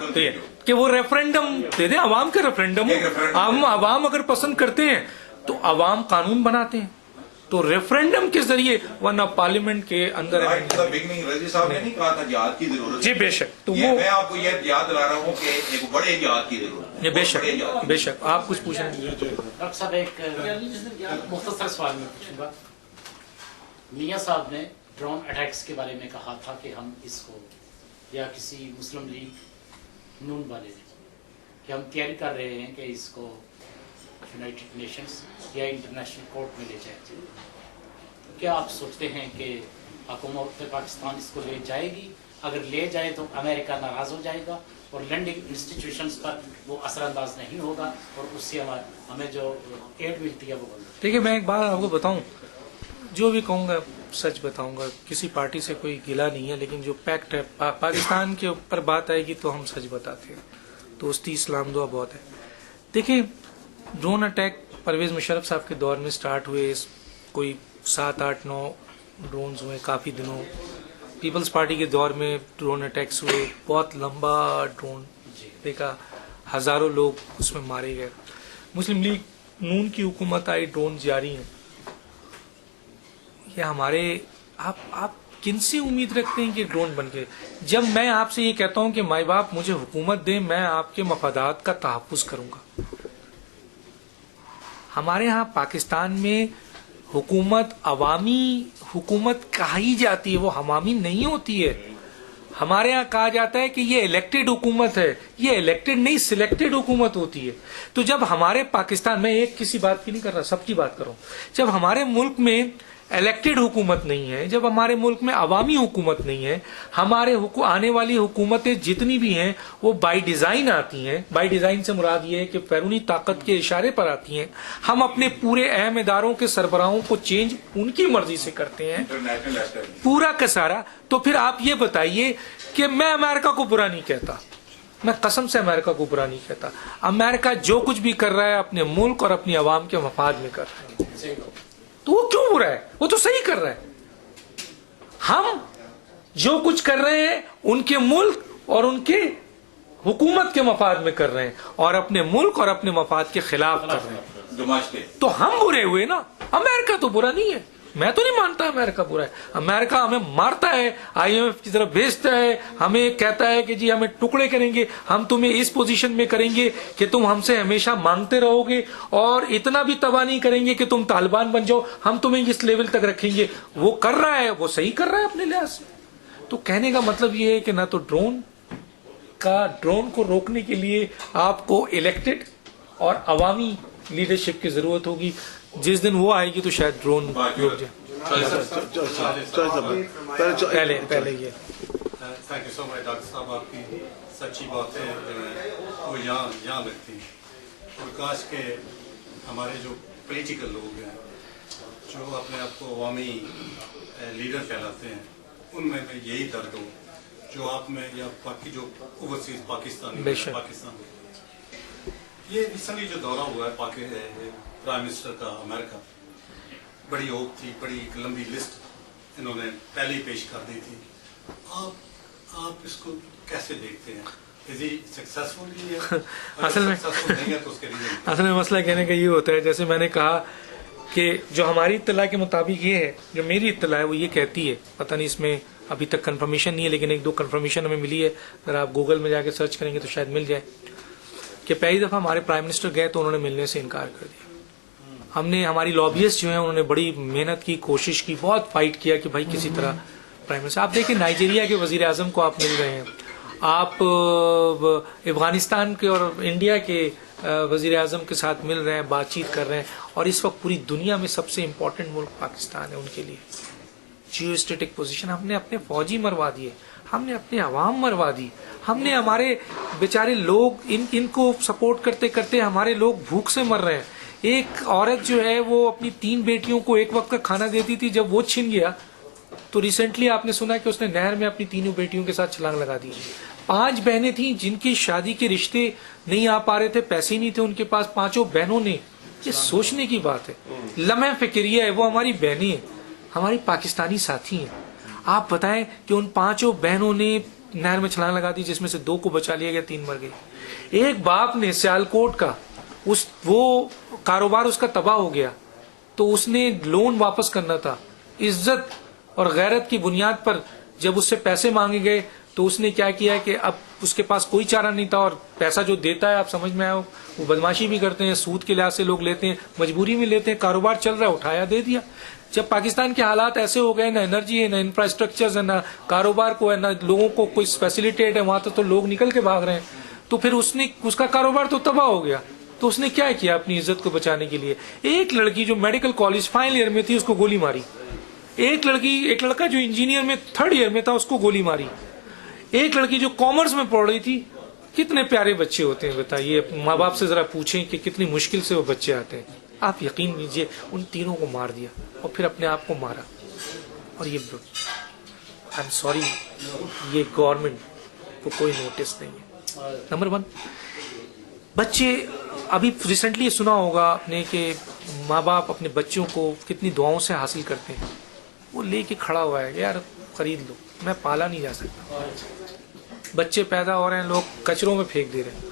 کہ وہ ریفرینڈم دے دیں, عوام کا ریفرینڈم ہو. عوام اگر پسند کرتے ہیں تو عوام قانون بناتے ہیں, تو ریفرینڈم کے ذریعے, ورنہ پارلیمنٹ کے اندر. رضی صاحب نے نہیں کہا تھا جہاد کی ضرورت. جی بے شک. تو وہ میں آپ کو یہ یاد دلا رہا ہوں کہ ایک بڑے جہاد کی ضرورت ہے. بے شک بے شک. آپ کچھ پوچھ رہے ہیں؟ ڈاکٹر صاحب ایک مختصر سوال میں پوچھوں گا. میاں صاحب نے ڈرون اٹیکس کے بارے میں کہا تھا کہ ہم اس کو, یا کسی مسلم لیگ نون والے نے, کہ ہم تیاری کر رہے ہیں کہ اس کو یونائٹڈ نیشنز یا انٹرنیشنل کورٹ میں لے جائیں. کیا آپ سوچتے ہیں کہ حکومت پاکستان اس کو لے جائے گی؟ اگر لے جائے تو امریکہ ناراض ہو جائے گا اور لینڈنگ انسٹیٹیوشنز پر وہ اثر انداز نہیں ہوگا, اور اس سے ہمیں جو ایڈ ملتی ہے وہ بند. دیکھیے میں ایک بات آپ کو بتاؤں, جو بھی کہوں گا سچ بتاؤں گا, کسی پارٹی سے کوئی گلا نہیں ہے, لیکن جو پیکٹ ہے پاکستان کے اوپر بات آئے گی تو ہم سچ بتاتے ہیں. دوستی اسلام دعا بہت ہے. دیکھیں ڈرون اٹیک پرویز مشرف صاحب کے دور میں سٹارٹ ہوئے, کوئی 7 8 9 ڈرونز ہوئے کافی دنوں. پیپلز پارٹی کے دور میں ڈرون اٹیکس ہوئے, بہت لمبا ڈرون دیکھا, ہزاروں لوگ اس میں مارے گئے. مسلم لیگ نون کی حکومت آئی, ڈرون جاری ہیں. یہ ہمارے آپ کن سے امید رکھتے ہیں کہ ڈرون بن کے؟ جب میں آپ سے یہ کہتا ہوں کہ مائی باپ مجھے حکومت دیں, میں آپ کے مفادات کا تحفظ کروں گا. ہمارے ہاں پاکستان میں حکومت عوامی حکومت کہی جاتی ہے, وہ عوامی نہیں ہوتی ہے. ہمارے یہاں کہا جاتا ہے کہ یہ الیکٹڈ حکومت ہے, یہ الیکٹڈ نہیں سلیکٹڈ حکومت ہوتی ہے. تو جب ہمارے پاکستان میں, ایک کسی بات کی نہیں کر رہا, سب کی بات کروں, جب ہمارے ملک میں الیکٹڈ حکومت نہیں ہے, جب ہمارے ملک میں عوامی حکومت نہیں ہے, ہمارے آنے والی حکومتیں جتنی بھی ہیں وہ بائی ڈیزائن آتی ہیں. بائی ڈیزائن سے مراد یہ ہے کہ بیرونی طاقت کے اشارے پر آتی ہیں. ہم اپنے پورے اہم اداروں کے سربراہوں کو چینج ان کی مرضی سے کرتے ہیں, پورا کا سارا. تو پھر آپ یہ بتائیے کہ میں امریکہ کو برا نہیں کہتا, میں قسم سے امریکہ کو برا نہیں کہتا. امریکہ جو کچھ بھی کر رہا ہے اپنے ملک اور اپنی عوام کے مفاد میں کر رہا ہے, تو وہ کیوں برا ہے؟ وہ تو صحیح کر رہا ہے. ہم جو کچھ کر رہے ہیں ان کے ملک اور ان کے حکومت کے مفاد میں کر رہے ہیں, اور اپنے ملک اور اپنے مفاد کے خلاف کر رہے ہیں, تو ہم برے ہوئے نا. امریکہ تو برا نہیں ہے, میں تو نہیں مانتا امریکہ برا ہے. امریکہ ہمیں مارتا ہے, IMF کی طرف بھیجتا ہے, ہمیں کہتا ہے کہ جی ہمیں ٹکڑے کریں گے, ہم تمہیں اس پوزیشن میں کریں گے کہ تم ہم سے ہمیشہ مانگتے رہو گے, اور اتنا بھی تباہ نہیں کریں گے کہ تم طالبان بن جاؤ, ہم تمہیں اس لیول تک رکھیں گے. وہ کر رہا ہے, وہ صحیح کر رہا ہے اپنے لحاظ سے. تو کہنے کا مطلب یہ ہے کہ نہ تو ڈرون کو روکنے کے لیے آپ کو الیکٹڈ اور عوامی لیڈرشپ کی ضرورت ہوگی. جس دن وہ آئے گی تو شاید ڈرون رک جائے. پہلے یہ thank you so much doctor صاحب, آپ کی سچی باتیں جو ہیں وہ یہاں لگتی ہیں, اور کاش کے ہمارے جو پولیٹیکل لوگ ہیں جو اپنے آپ کو عوامی لیڈر کہلاتے ہیں ان میں یہی درد ہو جو آپ میں یا باقی جو اوورسیز پاکستان. یہ ریسنٹلی جو دورہ ہوا ہے پرائم منسٹر کا امریکہ, بڑی ہوپ تھی, بڑی ایک لمبی لسٹ انہوں نے پہلے ہی پیش کر دی تھی. آپ اس کو کیسے دیکھتے ہیں؟ اصل میں مسئلہ کہنے کا یہ ہوتا ہے, جیسے میں نے کہا کہ جو ہماری اطلاع کے مطابق یہ ہے, جو میری اطلاع ہے وہ یہ کہتی ہے, پتہ نہیں اس میں ابھی تک کنفرمیشن نہیں ہے لیکن 1-2 کنفرمیشن ہمیں ملی ہے, اگر آپ گوگل میں جا کے سرچ کریں گے تو شاید مل جائے, کہ پہلی دفعہ ہمارے پرائم منسٹر گئے تو انہوں نے ملنے سے انکار کر دیا. ہم نے, ہماری لابیسٹ جو ہیں انہوں نے بڑی محنت کی, کوشش کی, بہت فائٹ کیا کہ بھائی کسی طرح پرائم منسٹر. آپ دیکھیں نائجیریا کے وزیر اعظم کو آپ مل رہے ہیں, آپ افغانستان کے اور انڈیا کے وزیر اعظم کے ساتھ مل رہے ہیں, بات چیت کر رہے ہیں, اور اس وقت پوری دنیا میں سب سے امپورٹنٹ ملک پاکستان ہے ان کے لیے. جیو اسٹیٹک پوزیشن, ہم نے اپنے فوجی مروا دیے, ہم نے اپنے عوام مروا دی, ہم نے ہمارے بیچارے لوگ ان کو سپورٹ کرتے کرتے ہمارے لوگ بھوک سے مر رہے ہیں. ایک عورت جو ہے وہ اپنی 3 بیٹیوں کو ایک وقت کا کھانا دیتی تھی, جب وہ چھن گیا تو ریسنٹلی آپ نے سنا کہ اس نے نہر میں اپنی 3 بیٹیوں کے ساتھ چھلانگ لگا دی. 5 بہنیں تھیں جن کی شادی کے رشتے نہیں آ پا رہے تھے, پیسے نہیں تھے ان کے پاس, 5 بہنوں نے, یہ سوچنے کی بات ہے. لمحہ فکریہ ہے, وہ ہماری بہنیں ہیں, ہماری پاکستانی ساتھی ہیں. آپ بتائیں کہ ان 5 بہنوں نے نہر میں چھلانگ لگا دی, جس میں سے 2 کو بچا لیا گیا, 3 مر گئی. ایک باپ نے سیالکوٹ کا وہ کاروبار اس کا تباہ ہو گیا, تو اس نے لون واپس کرنا تھا, عزت اور غیرت کی بنیاد پر جب اس سے پیسے مانگے گئے تو اس نے کیا کیا کہ اب اس کے پاس کوئی چارہ نہیں تھا, اور پیسہ جو دیتا ہے آپ سمجھ میں آئے, وہ بدماشی بھی کرتے ہیں, سود کے لحاظ سے لوگ لیتے ہیں, مجبوری میں لیتے ہیں, کاروبار چل رہا ہے اٹھایا دے دیا. جب پاکستان کے حالات ایسے ہو گئے, نہ انرجی ہے, نہ انفراسٹرکچر ہے, نہ کاروبار کو ہے, نہ لوگوں کو کوئی فیسیلیٹیٹ ہے, وہاں تو لوگ نکل کے بھاگ رہے ہیں, تو پھر اس کا کاروبار تو تباہ ہو گیا. تو اس نے کیا کیا اپنی عزت کو بچانے کے لیے؟ ایک لڑکی جو میڈیکل کالج فائنل ایئر میں تھی اس کو گولی ماری, ایک لڑکا جو انجینئر میں 3rd ایئر میں تھا اس کو گولی ماری, ایک لڑکی جو کامرس میں پڑھ رہی تھی. کتنے پیارے بچے ہوتے ہیں بتائیے, ماں باپ سے ذرا پوچھیں کہ کتنی مشکل سے وہ بچے آتے ہیں. آپ یقین کیجیے ان تینوں کو مار دیا اور پھر اپنے آپ کو مارا. اور یہ آئی ایم سوری, یہ گورنمنٹ کو کوئی نوٹس نہیں ہے. نمبر 1, بچے ابھی ریسنٹلی سنا ہوگا آپ نے کہ ماں باپ اپنے بچوں کو کتنی دعاؤں سے حاصل کرتے ہیں. وہ لے کے کھڑا ہوا ہے, یار خرید لو, میں پالا نہیں جا سکتا. بچے پیدا ہو رہے ہیں, لوگ کچروں میں پھینک دے رہے ہیں.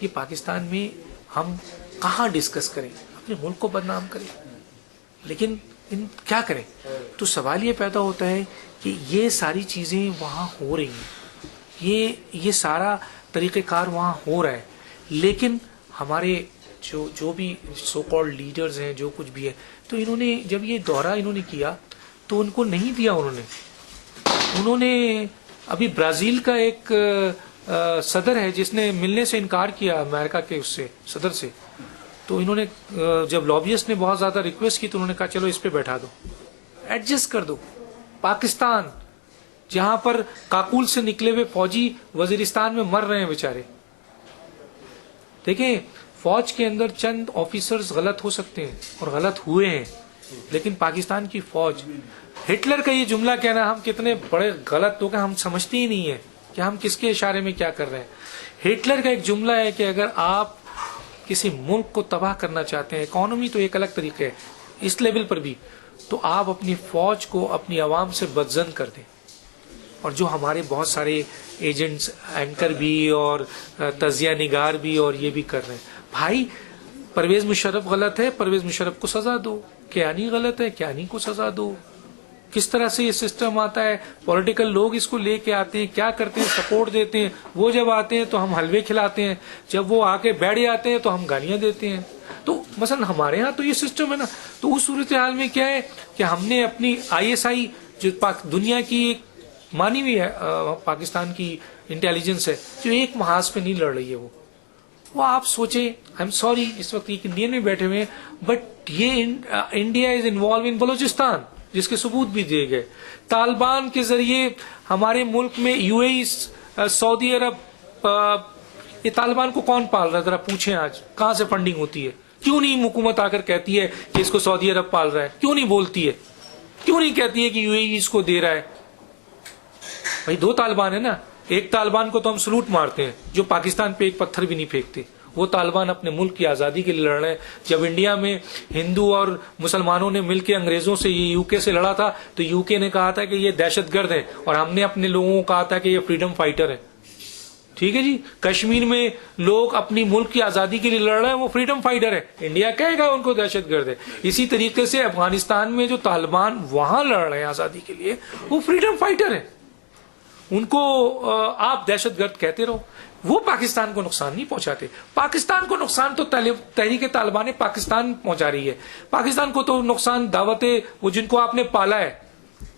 یہ پاکستان میں ہم کہاں ڈسکس کریں, اپنے ملک کو بدنام کریں, لیکن کیا کریں. تو سوال یہ پیدا ہوتا ہے کہ یہ ساری چیزیں وہاں ہو رہی ہیں, یہ سارا طریقہ کار وہاں ہو رہا ہے, لیکن ہمارے جو بھی سو کالڈ لیڈرز ہیں, جو کچھ بھی ہے, تو انہوں نے جب یہ دورہ انہوں نے کیا تو ان کو نہیں دیا. انہوں نے ابھی برازیل کا ایک صدر ہے جس نے ملنے سے انکار کیا امریکہ کے اس سے صدر سے, تو انہوں نے جب لابیسٹ نے بہت زیادہ ریکویسٹ کی تو انہوں نے کہا چلو اس پہ بیٹھا دو, ایڈجسٹ کر دو. پاکستان جہاں پر کاکول سے نکلے ہوئے فوجی وزیرستان میں مر رہے ہیں بیچارے. دیکھیں فوج کے اندر چند آفیسرز غلط ہو سکتے ہیں اور غلط ہوئے ہیں, لیکن پاکستان کی فوج, ہٹلر کا یہ جملہ کہنا ہم کتنے بڑے غلط ہو گئے, ہم سمجھتے ہی نہیں ہیں کہ ہم کس کے اشارے میں کیا کر رہے ہیں. ہٹلر کا ایک جملہ ہے کہ اگر آپ کسی ملک کو تباہ کرنا چاہتے ہیں، اکانومی تو ایک الگ طریقہ ہے، اس لیول پر بھی، تو آپ اپنی فوج کو اپنی عوام سے بدزن کر دیں. اور جو ہمارے بہت سارے ایجنٹس، اینکر بھی اور تجزیہ نگار بھی اور یہ بھی کر رہے ہیں. بھائی پرویز مشرف غلط ہے، پرویز مشرف کو سزا دو. کیانی غلط ہے، کیانی کو سزا دو. کس طرح سے یہ سسٹم آتا ہے، پولیٹیکل لوگ اس کو لے کے آتے ہیں، کیا کرتے ہیں، سپورٹ دیتے ہیں. وہ جب آتے ہیں تو ہم حلوے کھلاتے ہیں، جب وہ آ کے بیٹھ جاتے ہیں تو ہم گالیاں دیتے ہیں. تو مثلا ہمارے ہاں تو یہ سسٹم ہے نا. تو اس صورتحال میں کیا ہے کہ ہم نے اپنی ISI جو دنیا کی ایک مانی ہوئی ہے، پاکستان کی انٹیلیجنس ہے، جو ایک محاذ پہ نہیں لڑ رہی ہے. وہ آپ سوچیں، آئی ایم سوری اس وقت ایک انڈین میں بیٹھے ہوئے ہیں، بٹ یہ India is involve in Balochistan, جس کے ثبوت بھی دیے گئے. طالبان کے ذریعے ہمارے ملک میں UAE، سعودی عرب، یہ طالبان کو کون پال رہا ہے؟ ذرا پوچھیں آج کہاں سے فنڈنگ ہوتی ہے. کیوں نہیں حکومت آ کر کہتی ہے کہ اس کو سعودی عرب پال رہا ہے؟ کیوں نہیں بولتی ہے؟ کیوں نہیں کہتی ہے کہ UAE اس کو دے رہا ہے؟ بھائی دو طالبان ہیں نا. ایک طالبان کو تو ہم سلوٹ مارتے ہیں جو پاکستان پہ ایک پتھر بھی نہیں پھینکتے. وہ طالبان اپنے ملک کی آزادی کے لیے لڑ رہے ہیں. جب انڈیا میں ہندو اور مسلمانوں نے مل کے انگریزوں سے، یہ UK سے لڑا تھا، تو UK نے کہا تھا کہ یہ دہشت گرد ہیں، اور ہم نے اپنے لوگوں کو کہا تھا کہ یہ فریڈم فائٹر ہیں. ٹھیک ہے جی. کشمیر میں لوگ اپنی ملک کی آزادی کے لیے لڑ رہے ہیں، وہ فریڈم فائٹر ہے. انڈیا کہے گا ان کو دہشت گرد ہے. اسی طریقے سے افغانستان میں جو طالبان وہاں لڑ رہے ہیں آزادی کے لیے، وہ فریڈم فائٹر ہیں. ان کو آپ دہشت گرد کہتے رہو. وہ پاکستان کو نقصان نہیں پہنچاتے. پاکستان کو نقصان تو تحریک طالبان پاکستان پہنچا رہی ہے. پاکستان کو تو نقصان دعوت وہ جن کو آپ نے پالا ہے،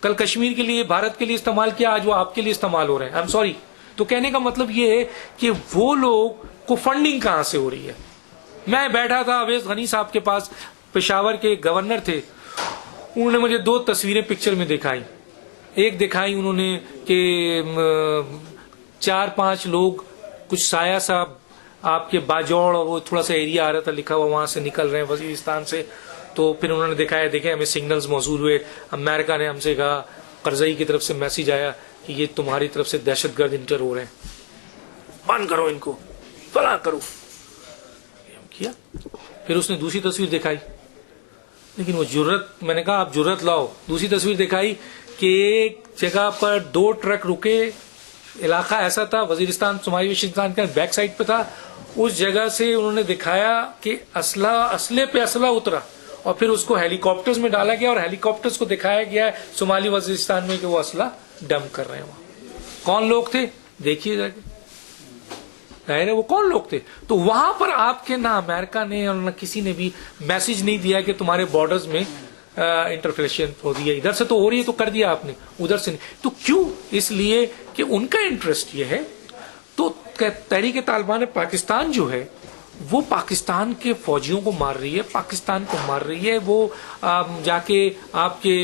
کل کشمیر کے لیے، بھارت کے لیے استعمال کیا، آج وہ آپ کے لیے استعمال ہو رہے ہیں. I am sorry. تو کہنے کا مطلب یہ ہے کہ وہ لوگ کو فنڈنگ کہاں سے ہو رہی ہے. میں بیٹھا تھا اویس غنی صاحب کے پاس، پشاور کے گورنر تھے. انہوں نے مجھے 2 تصویریں پکچر میں دکھائی. ایک دکھائی انہوں نے کہ 4-5 لوگ کچھ سایہ سا آپ کے باجوڑ، اور وہ تھوڑا سا ایریا آ رہا تھا لکھا ہوا، وہاں سے نکل رہے ہیں وزیرستان سے. تو پھر انہوں نے دکھایا، دیکھیں ہمیں سگنلز موصول ہوئے، امریکہ نے ہم سے کہا، کرزئی کی طرف سے میسج آیا کہ یہ تمہاری طرف سے دہشت گرد انٹر ہو رہے ہیں، بند کرو ان کو، فلاں کرو. کیا. پھر اس نے دوسری تصویر دکھائی، لیکن وہ جرت، میں نے کہا آپ جرت لاؤ. دوسری تصویر دکھائی کہ ایک جگہ پر 2 ٹرک رکے، علاقہ ایسا تھا وزیرستان، شمالی وزیرستان کے بیک سائڈ پہ تھا. اس جگہ سے انہوں نے دکھایا کہ اسلحے پہ اسلحہ اترا، اور پھر اس کو ہیلی کاپٹرز میں ڈالا گیا، اور ہیلی کاپٹرز کو دکھایا گیا شمالی وزیرستان میں کہ وہ اسلحہ ڈمپ کر رہے ہیں. وہاں کون لوگ تھے دیکھیے جا کے، ظاہر ہے وہ کون لوگ تھے. تو وہاں پر آپ کے نہ امریکہ نے اور نہ کسی نے بھی میسج نہیں دیا کہ تمہارے بارڈرز میں انٹرفیلیشن ہو رہی ہے، ادھر سے تو ہو رہی ہے تو کر دیا آپ نے، ادھر سے نہیں. تو کیوں؟ اس لیے کہ ان کا انٹرسٹ یہ ہے. تو تحریک طالبان پاکستان جو ہے وہ پاکستان کے فوجیوں کو مار رہی ہے، پاکستان کو مار رہی ہے. وہ جا کے آپ کے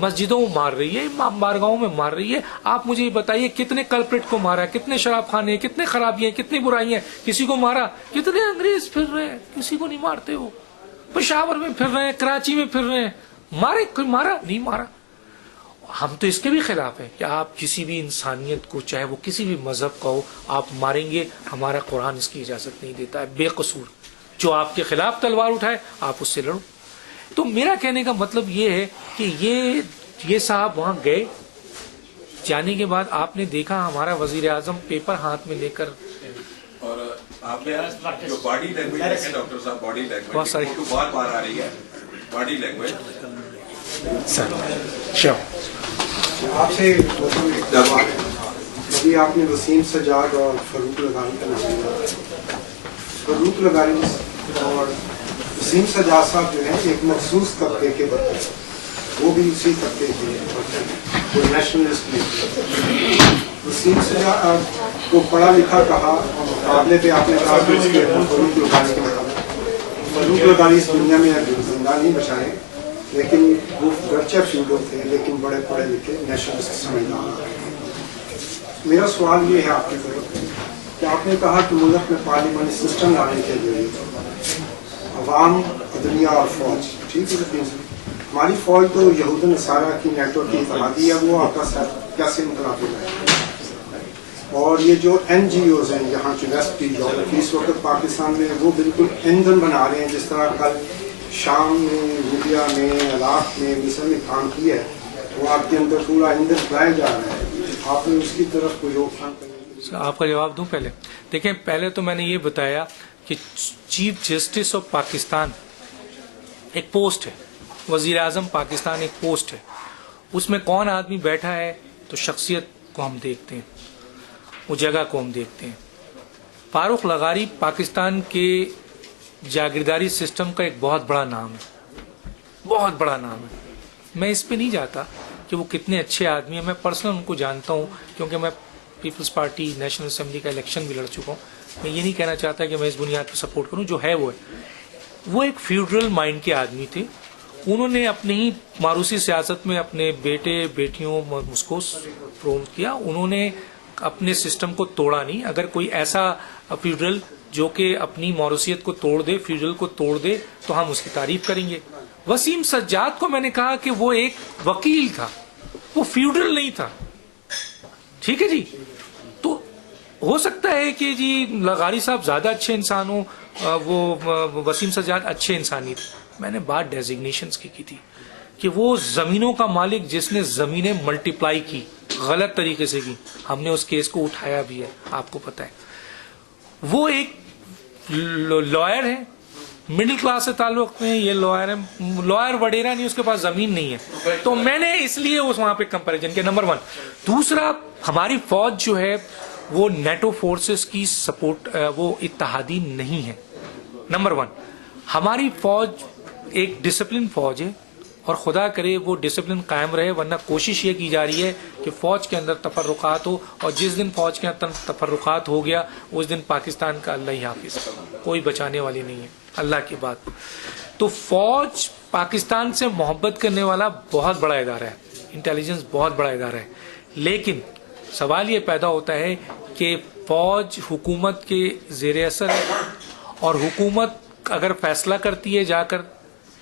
مسجدوں میں مار رہی ہے، بارگاہوں میں مار رہی ہے. آپ مجھے یہ بتائیے کتنے کلپریٹ کو مارا، کتنے شراب خانے، کتنے خرابیاں، کتنی برائیاں، کسی کو مارا؟ کتنے انگریز پھر رہے ہیں، کسی کو نہیں مارتے. وہ پشاور میں پھر رہے ہیں، کراچی میں پھر رہے ہیں، مارے کوئی مارا نہیں مارا. ہم تو اس کے بھی خلاف ہیں کہ آپ کسی بھی انسانیت کو، چاہے وہ کسی بھی مذہب کا ہو، آپ ماریں گے. ہمارا قرآن اس کی اجازت نہیں دیتا ہے. بے قصور جو آپ کے خلاف تلوار اٹھائے آپ اس سے لڑو. تو میرا کہنے کا مطلب یہ ہے کہ یہ صاحب وہاں گئے، جانے کے بعد آپ نے دیکھا ہمارا وزیر اعظم پیپر ہاتھ میں لے کر، اور آپ نے جو باڈی لینگویج ہے ڈاکٹر صاحب، باڈی لینگویج بہت ساری بار بار آ رہی ہے باڈی لینگویج. آپ سے ابھی آپ نے وسیم سجاد اور فاروق لغاری کا نام لیا. فاروق لغاری اور وسیم سجاد صاحب جو ہیں ایک مخصوص طبقے کے برتن، وہ بھی اسی طبقے کے جو نیشنلسٹ میں. وسیم سجاد کو پڑھا لکھا کہا، مقابلے پہ آپ نے کہا کہ اس کے فاروق لغاری کے مقابلے. فاروق لغاری اس دنیا میں زندہ نہیں بچائے، لیکن وہ گرچہ فیوڈل تھے لیکن بڑے پڑھے لکھے نیشنلسٹ سمجھدار. میرا سوال یہ ہے آپ کی طرف کہ آپ نے کہا کہ ملک میں پارلیمانی سسٹم لانے کے لیے عوام، عدلیہ اور فوج، ٹھیک ہے. ہماری فوج تو یہود نصارہ کی نیٹورک کی اتحادی ہے، وہ آپ کا کیسے انقلاب ہے؟ اور اور یہ جو این جی اوز ہیں یہاں کی ویسٹ کی جغرافی اس وقت پاکستان میں وہ بالکل ایندھن بنا رہے ہیں، جس طرح کل شام میں، لیبیا میں، عراق میں، مصر میں کام کیا ہے، وہ آپ کے اندر پورا ایندھن پلایا جا رہا ہے. آپ نے اس کی طرف کوئی روک تھام کریں؟ آپ کا جواب دوں پہلے. دیکھیں، پہلے تو میں نے یہ بتایا کہ چیف جسٹس آف پاکستان ایک پوسٹ ہے، وزیر اعظم پاکستان ایک پوسٹ ہے. اس میں کون آدمی بیٹھا ہے تو شخصیت کو ہم دیکھتے ہیں، وہ جگہ کو ہم دیکھتے ہیں. فاروق لغاری پاکستان کے جاگیرداری سسٹم کا ایک بہت بڑا نام ہے، بہت بڑا نام ہے. میں اس پہ نہیں جاتا کہ وہ کتنے اچھے آدمی ہیں، میں پرسنل ان کو جانتا ہوں کیونکہ میں پیپلز پارٹی نیشنل اسمبلی کا الیکشن بھی لڑ چکا ہوں. میں یہ نہیں کہنا چاہتا کہ میں اس بنیاد پہ سپورٹ کروں، جو ہے وہ ہے. وہ ایک فیوڈرل مائنڈ کے آدمی تھے. انہوں نے اپنی ہی ماروثی سیاست میں اپنے بیٹے بیٹیوں اس کو پروموٹ کیا. انہوں نے اپنے سسٹم کو توڑا نہیں. اگر کوئی ایسا فیوڈرل جو کہ اپنی موروثیت کو توڑ دے، فیوڈرل کو توڑ دے، تو ہم اس کی تعریف کریں گے. وسیم سجاد کو میں نے کہا کہ وہ ایک وکیل تھا، وہ فیوڈرل نہیں تھا. ٹھیک ہے جی. تو ہو سکتا ہے کہ جی لغاری صاحب زیادہ اچھے انسان ہوں، وہ وسیم سجاد اچھے انسانی تھے. میں نے بات ڈیزگنیشنز کی تھی کہ وہ زمینوں کا مالک جس نے زمینیں ملٹیپلائی کی غلط طریقے سے کی. ہم نے اس کیس کو اٹھایا بھی ہے، آپ کو پتا ہے. وہ ایک لائر ہے، مڈل کلاس سے تعلق میں. یہ لائر ہے، لائر وڈیرا نہیں، اس کے پاس زمین نہیں ہے. تو میں نے اس لیے اس وہاں پہ کمپیریزن کیا. نمبر 1. دوسرا، ہماری فوج جو ہے وہ نیٹو فورسز کی سپورٹ، وہ اتحادی نہیں ہے. نمبر 1. ہماری فوج ایک ڈسپلن فوج ہے، اور خدا کرے وہ ڈسپلن قائم رہے، ورنہ کوشش یہ کی جا رہی ہے کہ فوج کے اندر تفرقات ہو، اور جس دن فوج کے اندر تفرقات ہو گیا اس دن پاکستان کا اللہ ہی حافظ، کوئی بچانے والی نہیں ہے، اللہ کی بات. تو فوج پاکستان سے محبت کرنے والا بہت بڑا ادارہ ہے، انٹیلیجنس بہت بڑا ادارہ ہے. لیکن سوال یہ پیدا ہوتا ہے کہ فوج حکومت کے زیر اثر ہے، اور حکومت اگر فیصلہ کرتی ہے جا کر،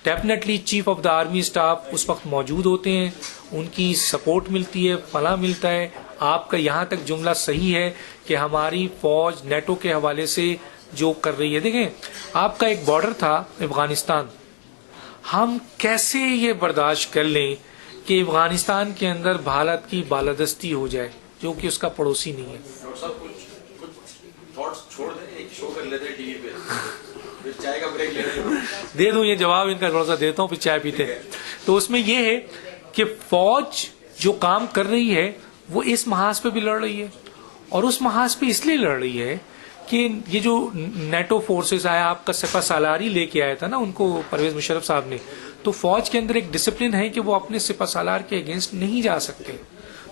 definitely chief of the army staff اس وقت موجود ہوتے ہیں، ان کی سپورٹ ملتی ہے، فلاں ملتا ہے. آپ کا یہاں تک جملہ صحیح ہے کہ ہماری فوج نیٹو کے حوالے سے جو کر رہی ہے. دیکھیں، آپ کا ایک بارڈر تھا افغانستان، ہم کیسے یہ برداشت کر لیں کہ افغانستان کے اندر بھارت کی بالادستی ہو جائے جو کہ اس کا پڑوسی نہیں ہے. دے دوں یہ جواب ان کا تھوڑا سا دیتا ہوں، پھر چائے پیتے ہیں. تو اس میں یہ ہے کہ فوج جو کام کر رہی ہے وہ اس محاذ پہ بھی لڑ رہی ہے، اور اس محاذ پہ اس لیے لڑ رہی ہے کہ یہ جو نیٹو فورسز آیا، آپ کا سپہ سالاری لے کے آیا تھا نا ان کو پرویز مشرف صاحب نے، تو فوج کے اندر ایک ڈسپلن ہے کہ وہ اپنے سپہ سالار کے اگینسٹ نہیں جا سکتے.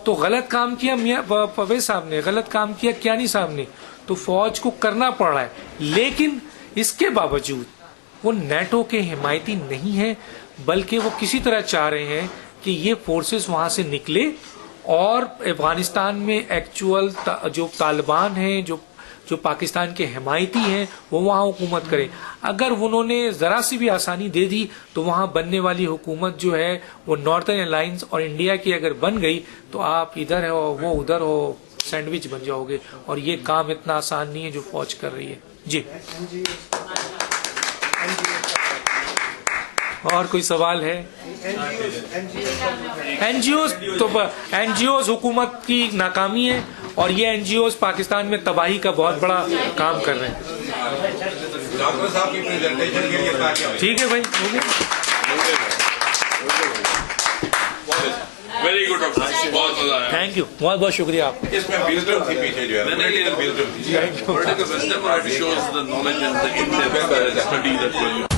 تو غلط کام کیا میاں پرویز صاحب نے، غلط کام کیا کیانی صاحب نے، تو فوج کو کرنا پڑ رہا ہے. لیکن اس کے باوجود وہ نیٹو کے حمایتی نہیں ہے، بلکہ وہ کسی طرح چاہ رہے ہیں کہ یہ فورسز وہاں سے نکلے اور افغانستان میں ایکچوئل جو طالبان ہیں، جو پاکستان کے حمایتی ہیں، وہ وہاں حکومت کرے. اگر انہوں نے ذرا سی بھی آسانی دے دی تو وہاں بننے والی حکومت جو ہے وہ ناردرن الائنس اور انڈیا کی اگر بن گئی تو آپ ادھر ہو وہ ادھر ہو، سینڈوچ بن جاؤ گے. اور یہ کام اتنا آسان نہیں ہے جو فوج کر رہی ہے. جی اور کوئی سوال ہے؟ این جی اوز تو این جی اوز حکومت کی ناکامی ہے، اور یہ این جی اوز پاکستان میں تباہی کا بہت بڑا کام کر رہے ہیں. ڈاکٹر صاحب کی پریزنٹیشن کے لیے ٹھیک ہے بھائی، ویری گڈ ڈاکٹر صاحب، بہت مزہ آیا. تھینک یو، بہت بہت شکریہ آپ. اس میں وزڈم تھی پیچھے جو ہے پولیٹیکل وزڈم تھی. Political wisdom shows the knowledge and the in-depth study that you